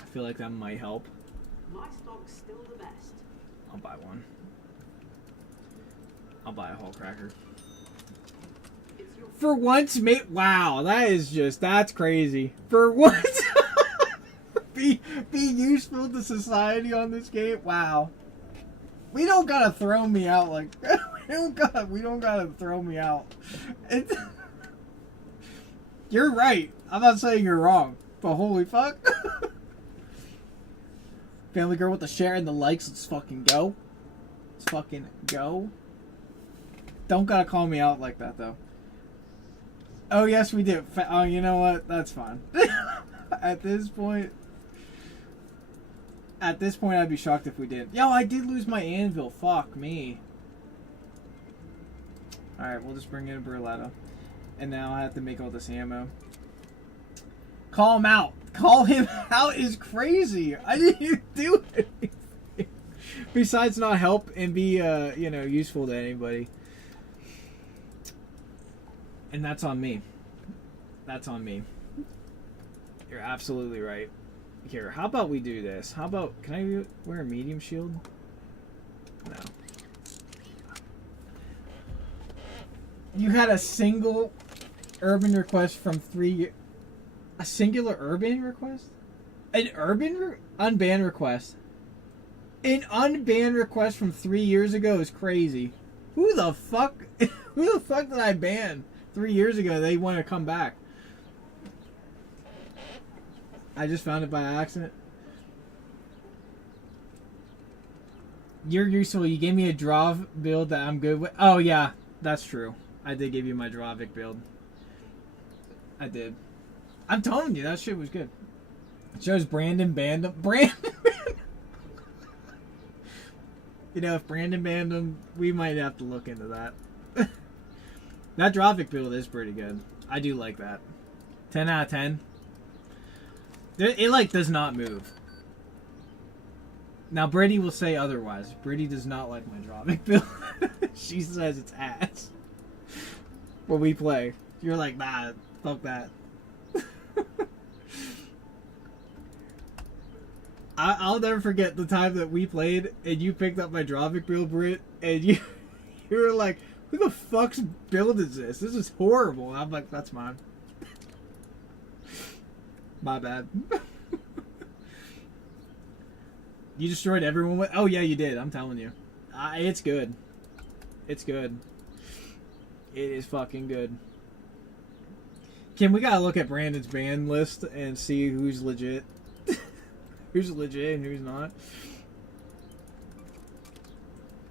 I feel like that might help. My stock's still the best. I'll buy one. I'll buy a Hullcracker. For once, mate. Wow, that's crazy. For once, be useful to society on this game. Wow. We don't gotta throw me out like we don't gotta throw me out. You're right. I'm not saying you're wrong, but holy fuck. Family Girl with the share and the likes. Let's fucking go. Let's fucking go. Don't gotta call me out like that though. Oh yes, we do. Oh, you know what? That's fine. At this point, I'd be shocked if we didn't. Yo, I did lose my anvil. Fuck me. Alright, we'll just bring in a Berletta. And now I have to make all this ammo. Call him out. Call him out is crazy. I didn't even do anything. Besides not help and be, useful to anybody. And that's on me. That's on me. You're absolutely right. Here, how about we do this? How about, can I wear a medium shield? No. You had a single urban request from 3 years. A singular urban request? An urban unbanned request. An unbanned request from 3 years ago is crazy. Who the fuck did I ban 3 years ago? They want to come back. I just found it by accident. You're useful. You gave me a Drav build that I'm good with. Oh yeah, that's true. I did give you my Dravic build. I did. I'm telling you, that shit was good. It shows Brandon banned him. You know, if Brandon banned him, we might have to look into that. That Dravic build is pretty good. I do like that. 10 out of 10. It like does not move. Now Brittany will say otherwise. Brittany does not like my Dravic build. She says it's ass. When we play, you're like, nah, fuck that. I'll never forget the time that we played and you picked up my Dravic build, Britt, and you were like, who the fuck's build is this? This is horrible. And I'm like, that's mine. My bad. You destroyed everyone with... Oh yeah, you did. I'm telling you. It's good. It's good. It is fucking good. Kim, we gotta look at Brandon's ban list and see who's legit. Who's legit and who's not.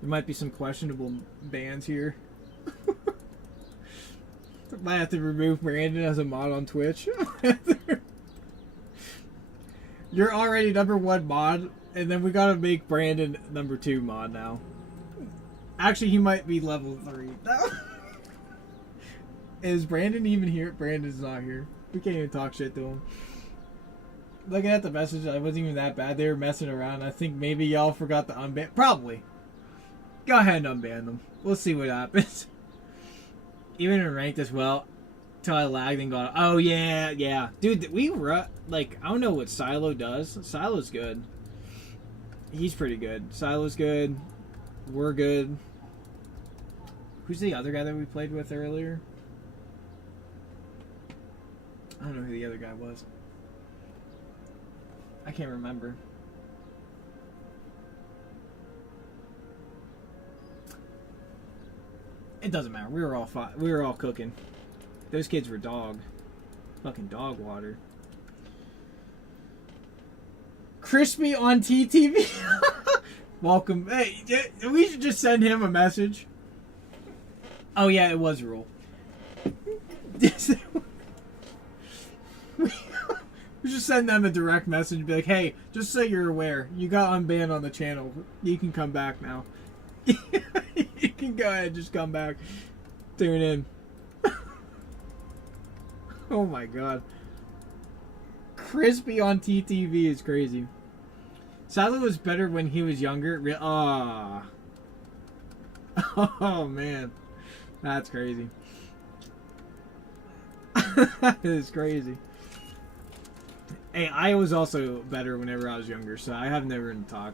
There might be some questionable bans here. Might have to remove Brandon as a mod on Twitch. You're already #1 mod, and then we gotta make Brandon #2 mod now. Actually, he might be level 3. Is Brandon even here? Brandon's not here. We can't even talk shit to him. Looking at the message, it wasn't even that bad. They were messing around. I think maybe y'all forgot to unban. Probably. Go ahead and unban them. We'll see what happens. Even in ranked as well. Till I lagged and got. Oh yeah, yeah, dude. We were like, I don't know what Silo does. Silo's good. He's pretty good. Silo's good. We're good. Who's the other guy that we played with earlier? I don't know who the other guy was. I can't remember. It doesn't matter. We were all we were all cooking. Those kids were fucking dog water. Crispy on TTV. Welcome. Hey, we should just send him a message. Oh yeah, it was Rule. We should send them a direct message and be like, hey, just so you're aware, you got unbanned on the channel. You can come back now. You can go ahead, just come back. Tune in. Oh my god. Crispy on TTV is crazy. Silo was better when he was younger. Oh man. That's crazy. That is crazy. Hey, I was also better whenever I was younger, so I have never been talk.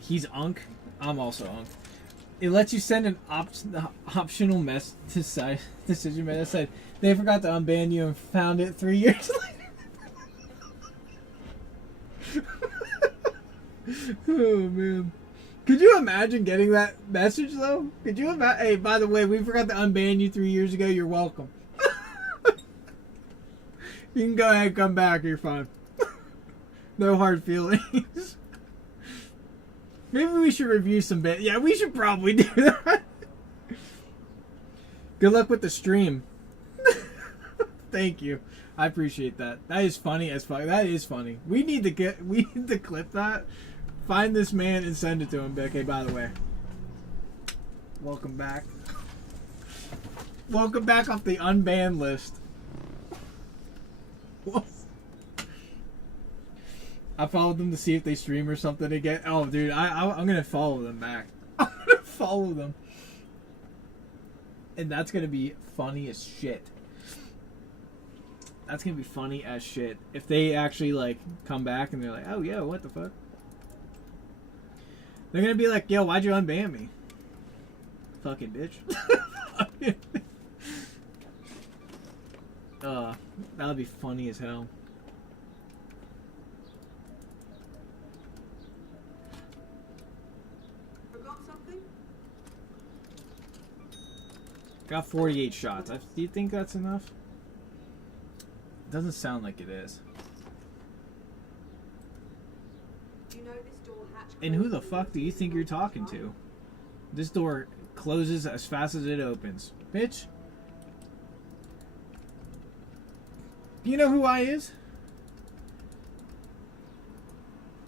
He's Unk. I'm also Unk. It lets you send an optional decision that said they forgot to unban you and found it 3 years later. Oh man. Could you imagine getting that message though? Could you imagine? Hey, by the way, we forgot to unban you 3 years ago. You're welcome. You can go ahead and come back. You're fine. No hard feelings. Maybe we should review some bit. Yeah, we should probably do that. Good luck with the stream. Thank you. I appreciate that. That is funny as fuck. That is funny. We need to clip that. Find this man and send it to him. Okay, by the way. Welcome back. Welcome back off the unbanned list. I followed them to see if they stream or something again. Oh, dude, I'm gonna follow them back. I'm gonna follow them, and that's gonna be funny as shit. That's gonna be funny as shit if they actually like come back and they're like, "Oh, yo, what the fuck?" They're gonna be like, "Yo, why'd you unban me?" Fucking bitch. That would be funny as hell. Forgot something? Got 48 shots. Do you think that's enough? Doesn't sound like it is. Do you know this door hatch? And who the fuck do you think you're talking to? This door closes as fast as it opens. Bitch. You know who I is?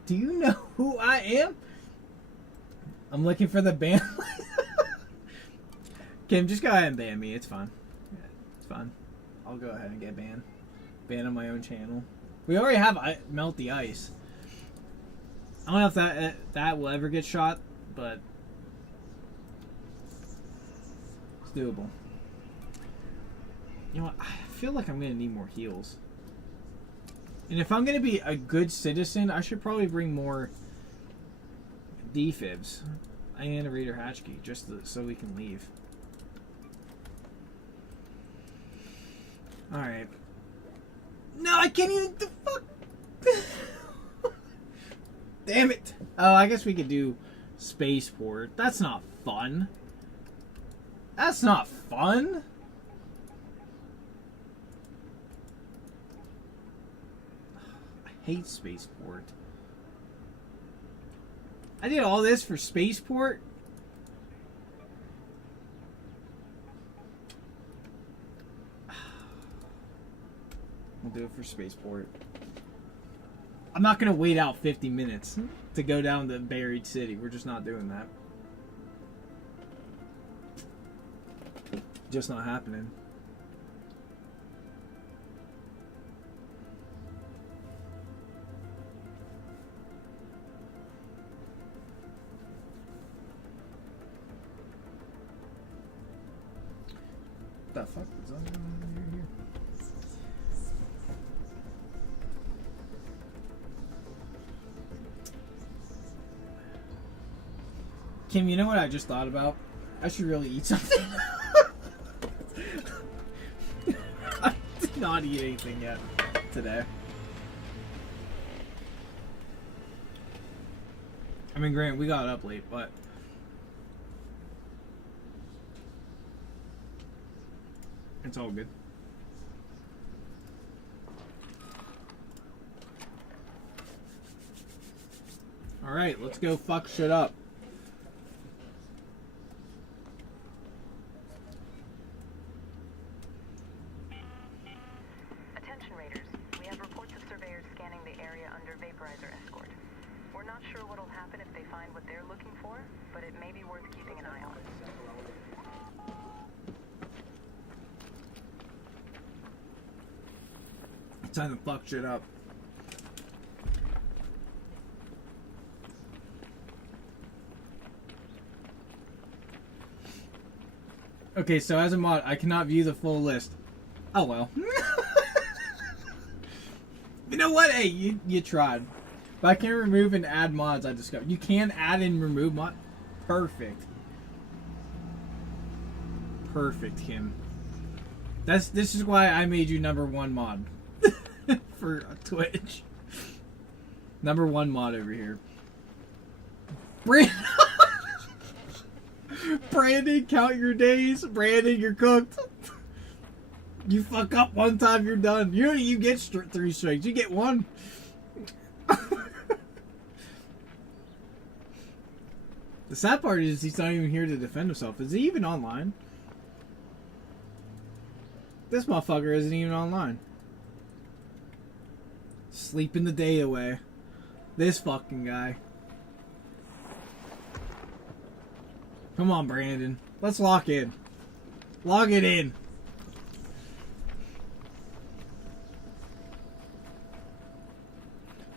Do you know who I am? I'm looking for the ban. Kim, just go ahead and ban me. It's fine. Yeah, it's fine. I'll go ahead and get banned. Banned on my own channel. We already have Melt the Ice. I don't know if that will ever get shot, but it's doable. You know what? I feel like I'm going to need more heals. And if I'm going to be a good citizen, I should probably bring more defibs and a Raider hatch key just so we can leave. Alright. No, I can't even... The fuck? Damn it. Oh, I guess we could do Spaceport. That's not fun. That's not fun. I hate Spaceport. I did all this for Spaceport? We'll do it for Spaceport. I'm not gonna wait out 50 minutes to go down to Buried City. We're just not doing that. Just not happening. The fuck is on here? Kim, you know what I just thought about? I should really eat something. I did not eat anything yet today. I mean, Grant, we got up late, but it's all good. Alright, let's go fuck shit up. Attention raiders, we have reports of surveyors scanning the area under vaporizer escort. We're not sure what'll happen if they find what they're looking for, but it may be worth keeping an eye on. It's time to fuck shit up. Okay, so as a mod, I cannot view the full list. Oh well. You know what? Hey, you tried. But I can remove and add mods, I discovered. You can add and remove mod. Perfect. Perfect, Kim. This is why I made you #1 mod. For Twitch. #1 mod over here. Brandon, count your days. Brandon, you're cooked. You fuck up one time, you're done. You get 3 strikes. You get 1. The sad part is he's not even here to defend himself. Is he even online? This motherfucker isn't even online. Sleeping the day away. This fucking guy. Come on, Brandon. Let's lock in. Log it in.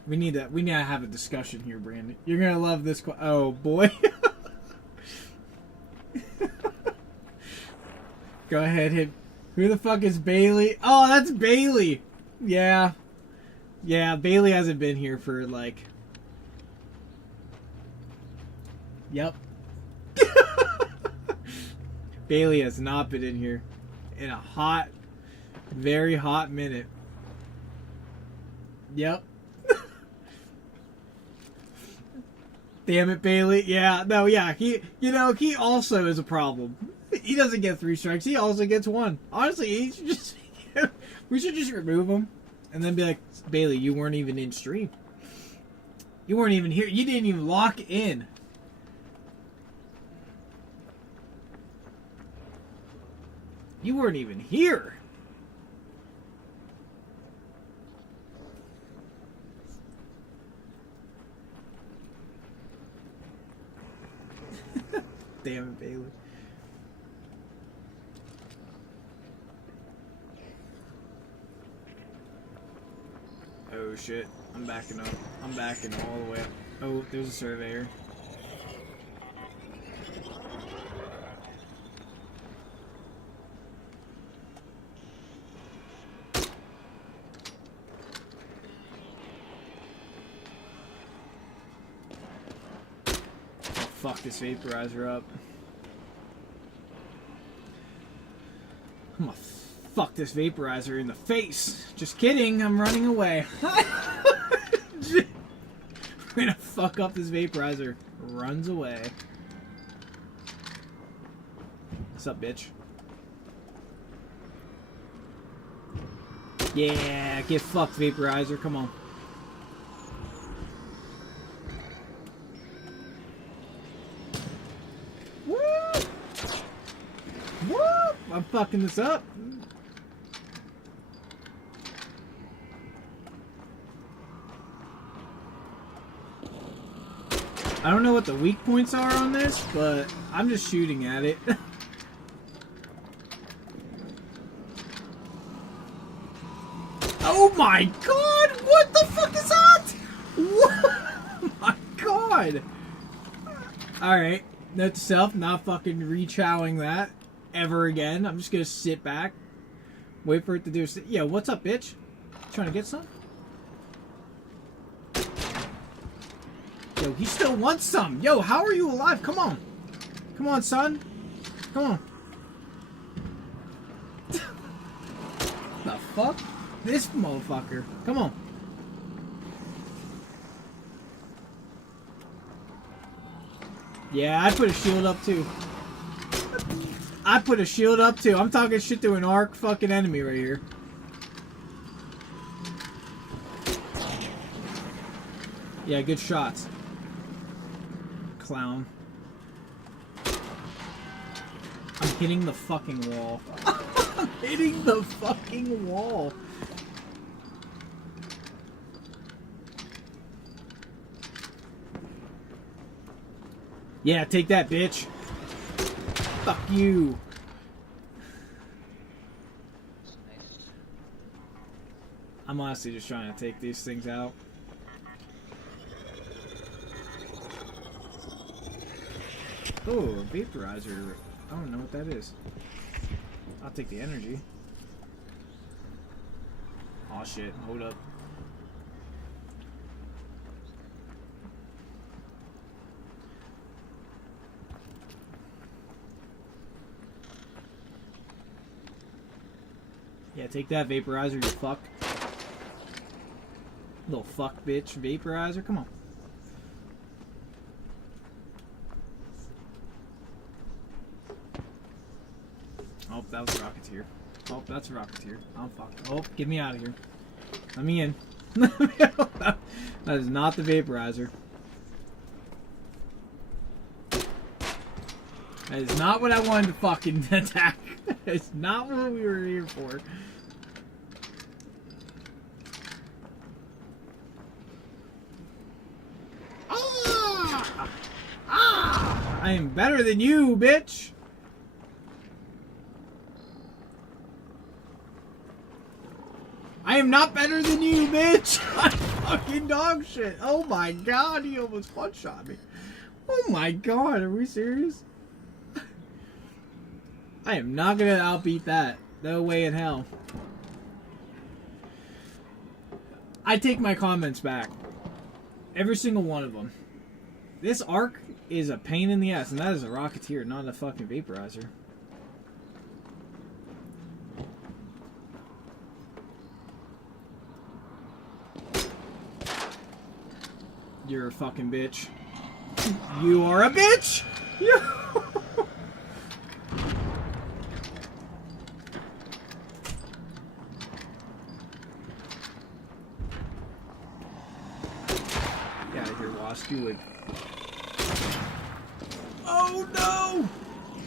We need to have a discussion here, Brandon. You're gonna love this. Oh boy. Go ahead, hit. Who the fuck is Bailey? Oh, that's Bailey. Yeah. Yeah, Bailey hasn't been here for like. Yep. Bailey has not been in here in a hot, very hot minute. Yep. Damn it, Bailey. Yeah, no, yeah. He also is a problem. He doesn't get 3 strikes. He also gets 1. Honestly, he should just we should just remove him and then be like, Bailey, you weren't even in stream. You weren't even here. You didn't even lock in. You weren't even here. Damn it, Bailey. Oh shit. I'm backing up. I'm backing all the way up. Oh, there's a surveyor. Fuck this vaporizer up. I'm gonna fuck this vaporizer in the face. Just kidding, I'm running away. I'm gonna fuck up this vaporizer. Runs away. What's up, bitch? Yeah, get fucked, vaporizer. Come on. I'm fucking this up. I don't know what the weak points are on this, but I'm just shooting at it. Oh my god! What the fuck is that? What? Oh my god! Alright, note to self, not fucking rechowing that ever again. I'm just gonna sit back, wait for it to do. Yo, what's up, bitch? Trying to get some? Yo, he still wants some. Yo, how are you alive? Come on. Come on, son. Come on. The fuck? This motherfucker. Come on. Yeah, I put a shield up too. I put a shield up too. I'm talking shit to an arc fucking enemy right here. Yeah, good shots. Clown. I'm hitting the fucking wall. I'm hitting the fucking wall. Yeah, take that, bitch. Fuck you. I'm honestly just trying to take these things out. Oh, a vaporizer. I don't know what that is. I'll take the energy. Aw, shit. Hold up. Yeah, take that, vaporizer, you fuck. Little fuck bitch vaporizer. Come on. Oh, that was a Rocketeer. Oh, that's a Rocketeer. I'm fucked. Oh, get me out of here. Let me in. That is not the vaporizer. That is not what I wanted to fucking attack. It's not what we were here for. Ah! Ah! I am better than you, bitch! I am not better than you, bitch! I'm fucking dog shit. Oh my god, he almost one-shot me. Oh my god, are we serious? I am not gonna outbeat that. No way in hell. I take my comments back. Every single one of them. This arc is a pain in the ass, and that is a Rocketeer, not a fucking vaporizer. You're a fucking bitch. You are a bitch! You... Get out of here, Wasp. You would... Oh no!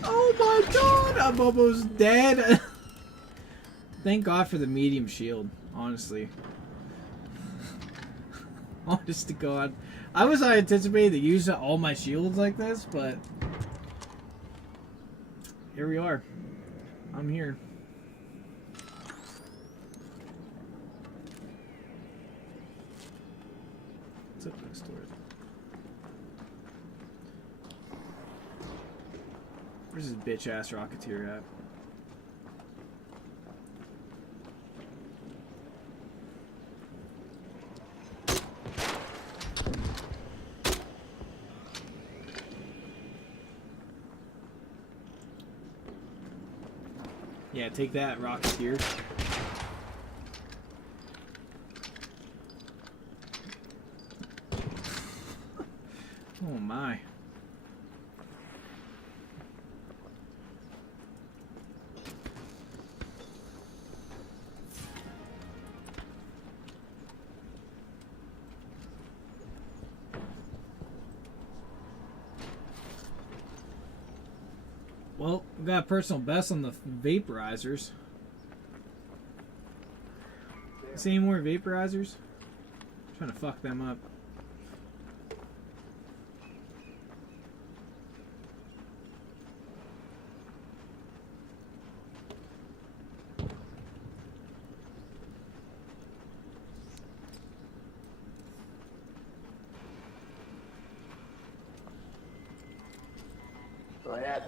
Oh my god! I'm almost dead! Thank God for the medium shield, honestly. Honest to God. I was not anticipating to use all my shields like this, but here we are. I'm here. What's up next door? Where's this bitch ass Rocketeer at? Yeah, take that, Rocketeer. Oh my. Well, we got a personal best on the vaporizers. See any more vaporizers? I'm trying to fuck them up. Go ahead.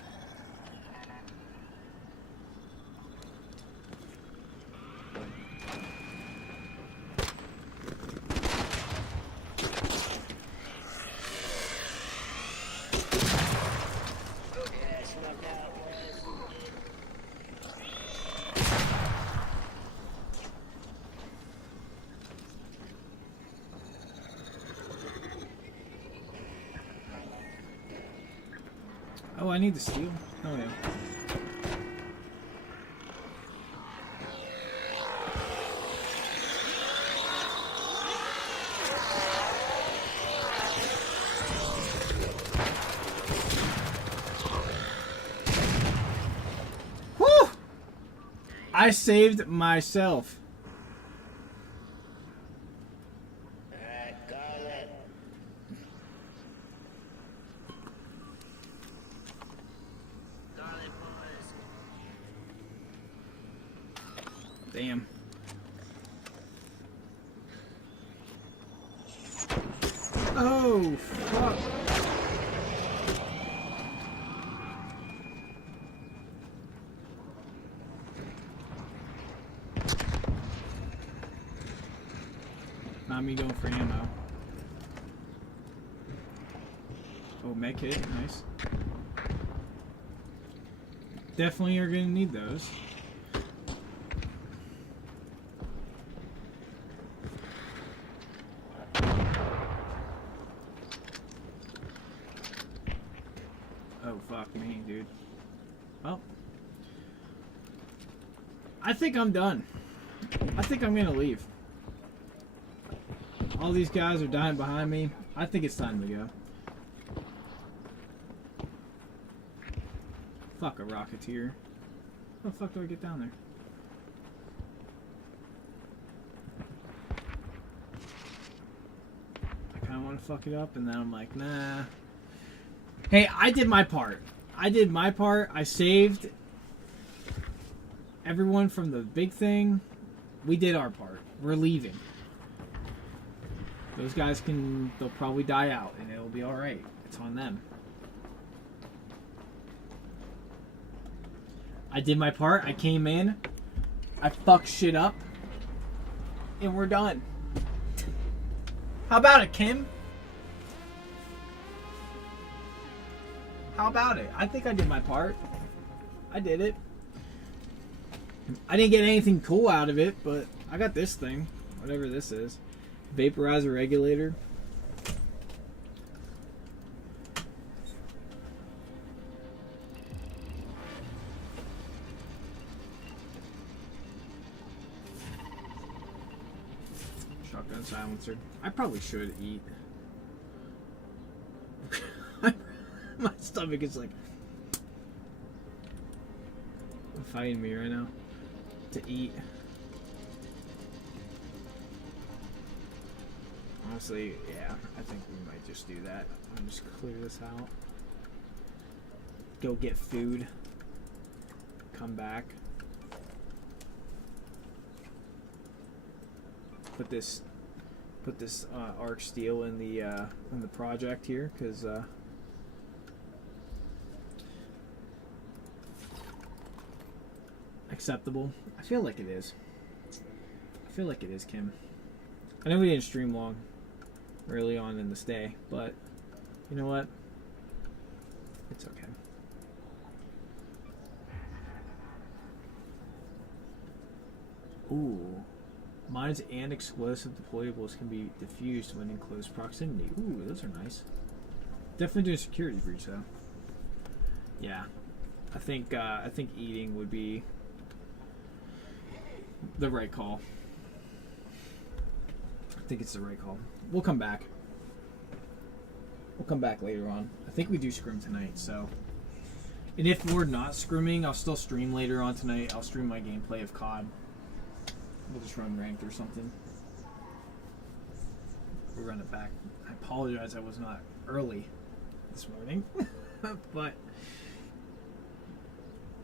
Oh, I need the steel. Oh yeah. Whew! I saved myself. Damn. Oh, fuck. Not me going for ammo. Oh, med kit, nice. Definitely are gonna need those. Oh, fuck me, dude. Well, I think I'm done. I think I'm gonna leave. All these guys are dying behind me. I think it's time to go. Fuck a Rocketeer. How the fuck do I get down there? I kinda wanna fuck it up, and then I'm like, nah. Hey, I did my part. I did my part. I saved everyone from the big thing. We did our part. We're leaving. Those guys they'll probably die out, and it'll be alright. It's on them. I did my part. I came in. I fucked shit up. And we're done. How about it, Kim? How about it? I think I did my part. I did it. I didn't get anything cool out of it, but I got this thing. Whatever this is. Vaporizer regulator. Shotgun silencer. I probably should eat. My stomach is like fighting me right now to eat. Honestly, yeah, I think we might just do that. I'll just clear this out. Go get food. Come back. Put this arc steel in the project here, because acceptable. I feel like it is. I feel like it is, Kim. I know we didn't stream long early on in this day, but you know what? It's okay. Ooh. Mines and explosive deployables can be diffused when in close proximity. Ooh, those are nice. Definitely doing security breach though. Yeah. I think eating would be the right call. I think it's the right call. We'll come back. We'll come back later on. I think we do scrim tonight, so. And if we're not scrimming, I'll still stream later on tonight. I'll stream my gameplay of COD. We'll just run ranked or something. We'll run it back. I apologize I was not early this morning. But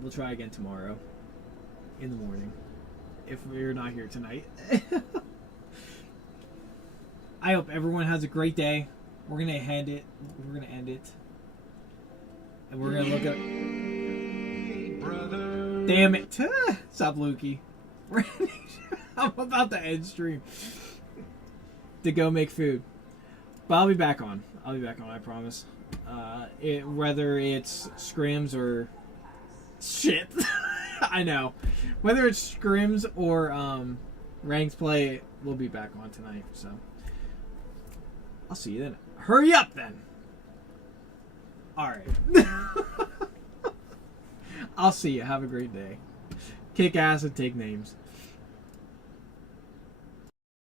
we'll try again tomorrow in the morning if we're not here tonight. I hope everyone has a great day. We're gonna end it And we're gonna look at. Damn it! Stop, Lukey. I'm about to end stream to go make food, but I'll be back on. I promise. Whether it's scrims or shit, I know. Whether it's scrims or ranked play, we'll be back on tonight. So I'll see you then. Hurry up then. All right. I'll see you. Have a great day. Kick ass and take names.